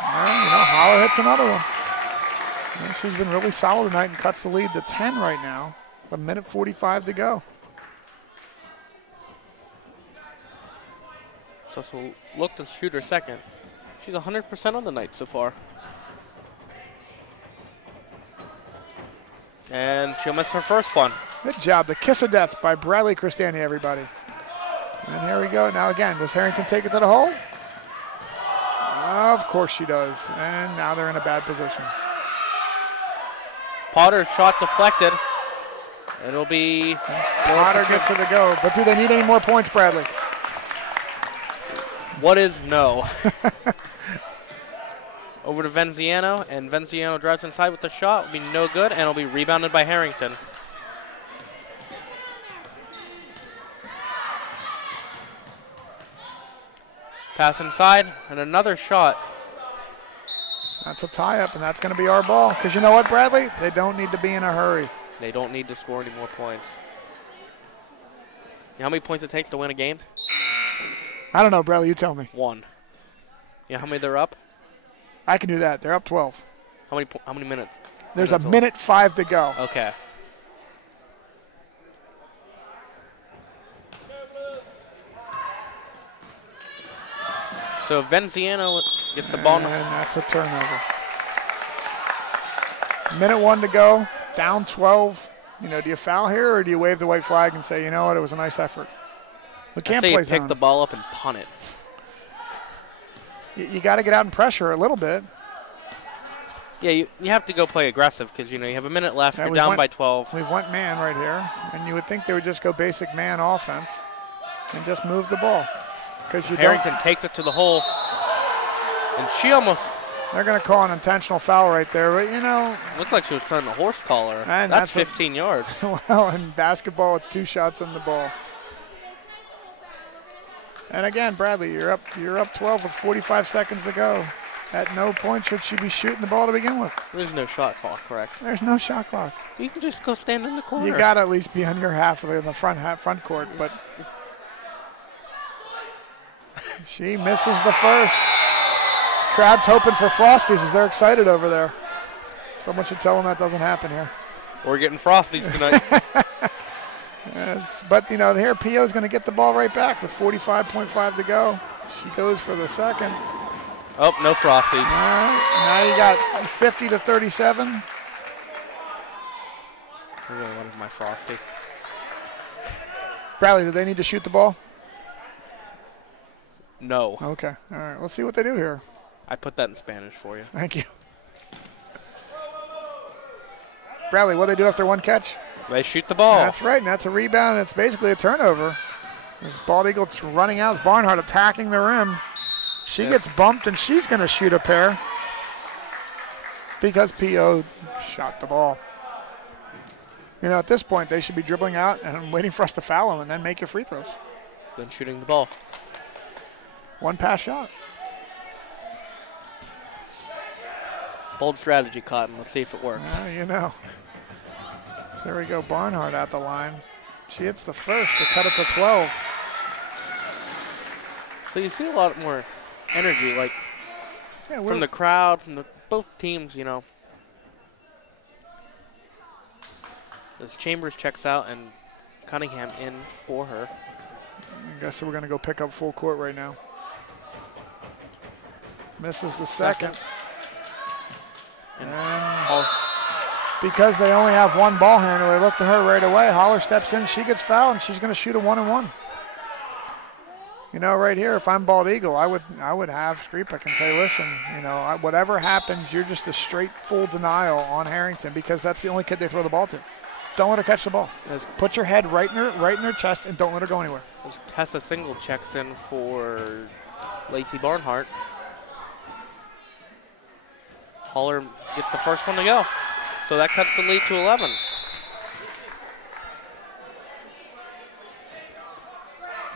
And, you know, Holler hits another one. You know, she's been really solid tonight and cuts the lead to 10 right now. 1:45 to go. So look to shoot her second. She's 100% on the night so far. And she'll miss her first one. Good job. The kiss of death by Bradley Cristani, everybody. And here we go. Now again, does Harrington take it to the hole? Of course she does. And now they're in a bad position. Potter's shot deflected. It'll be... Potter gets it to go. But do they need any more points, Bradley? What is no? Over to Venziano, and Venziano drives inside with the shot. Will be no good, and it'll be rebounded by Harrington. Pass inside, and another shot. That's a tie-up, and that's going to be our ball. Because you know what, Bradley? They don't need to be in a hurry. They don't need to score any more points. You know how many points it takes to win a game? I don't know, Bradley. You tell me. 1. Yeah, how many they're up? I can do that. They're up 12. How many minutes? There's a minute 5 to go. Okay. So Venziano gets the ball. And that's a turnover. Minute 1 to go. Down 12. You know, do you foul here or do you wave the white flag and say, you know what, it was a nice effort? We can't play zone. Pick the ball up and punt it. You got to get out and pressure a little bit. Yeah, you have to go play aggressive because, you know, you have a minute left. You're down by 12. We've went man right here. And you would think they would just go basic man offense and just move the ball. Harrington takes it to the hole. And she almost... They're going to call an intentional foul right there. But, you know... Looks like she was trying to horse collar. And that's 15 yards. Well, in basketball, it's 2 shots on the ball. And again, Bradley, you're up 12 with 45 seconds to go. At no point should she be shooting the ball to begin with. There's no shot clock, correct? There's no shot clock. You can just go stand in the corner. You got to at least be on your half of the front court, but she misses the first. Crowd's hoping for Frosties as they're excited over there. Someone should tell them that doesn't happen here. We're getting Frosties tonight. Yes, but, you know, here P.O. is going to get the ball right back with 45.5 to go. She goes for the second. Oh, no Frosties. All right, now you got 50 to 37. I really wanted my Frosty. Bradley, do they need to shoot the ball? No. Okay, all right, let's see what they do here. I put that in Spanish for you. Thank you. Bradley, what do they do after one catch? They shoot the ball. That's right, and that's a rebound, and it's basically a turnover. This bald eagle running out. It's Barnhart attacking the rim. She gets bumped, and she's going to shoot a pair because P.O. shot the ball. You know, at this point, they should be dribbling out and waiting for us to foul them and then make your free throws. Then shooting the ball. One pass shot. Bold strategy, Cotton. Let's see if it works. You know. There we go, Barnhart at the line. She hits the first to cut it to 12. So you see a lot more energy, like from the crowd, from both teams, you know. As Chambers checks out and Cunningham in for her. I guess we're going to go pick up full court right now. Misses the second. And because they only have one ball handler, they look to her right away. Holler steps in, she gets fouled, and she's going to shoot a 1-and-1. You know, right here, if I'm Bald Eagle, I would have Skripek and say, listen, you know, whatever happens, you're just a straight full denial on Harrington because that's the only kid they throw the ball to. Don't let her catch the ball. Put your head right in her chest and don't let her go anywhere. Tessa Single checks in for Lacey Barnhart. Holler gets the first one to go. So that cuts the lead to 11.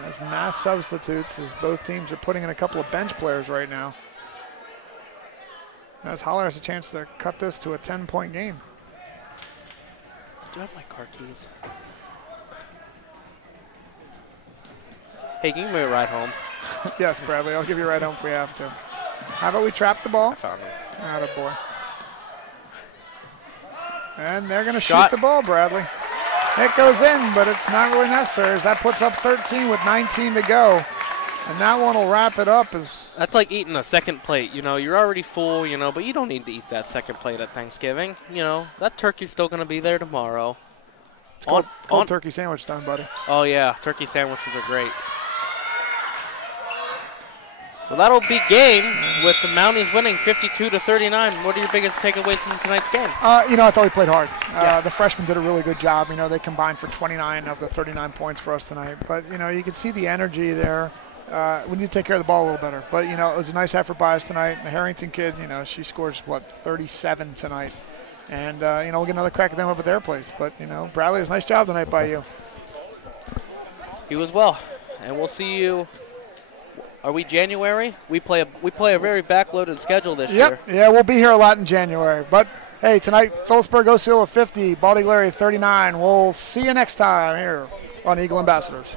As mass substitutes, as both teams are putting in a couple of bench players right now. As Holler has a chance to cut this to a 10-point game. Do I have my car keys? Hey, can you give me a ride home? Yes, Bradley, I'll give you a ride home if we have to. How about we trap the ball? I found it. Attaboy. And they're going to shoot the ball, Bradley. It goes in, but it's not really necessary. As that puts up 13 with 19 to go. And that one will wrap it up. That's like eating a second plate. You know, you're already full, you know, but you don't need to eat that second plate at Thanksgiving. You know, that turkey's still going to be there tomorrow. It's cold turkey sandwich time, buddy. Oh, yeah. Turkey sandwiches are great. So that'll be game with the Mounties winning 52-39. What are your biggest takeaways from tonight's game? You know, I thought we played hard. The freshmen did a really good job. You know, they combined for 29 of the 39 points for us tonight. But, you know, you can see the energy there. We need to take care of the ball a little better. But, you know, it was a nice effort by us tonight. The Harrington kid, you know, she scores, 37 tonight. And, you know, we'll get another crack at them up at their place. But, you know, Bradley, it was a nice job tonight by you. You as well. And we'll see you. Are we January? We play a very backloaded schedule this year. Yeah, we'll be here a lot in January. But, hey, tonight, Philipsburg-Osceola 50, Bald Eagle area 39. We'll see you next time here on Eagle Ambassadors.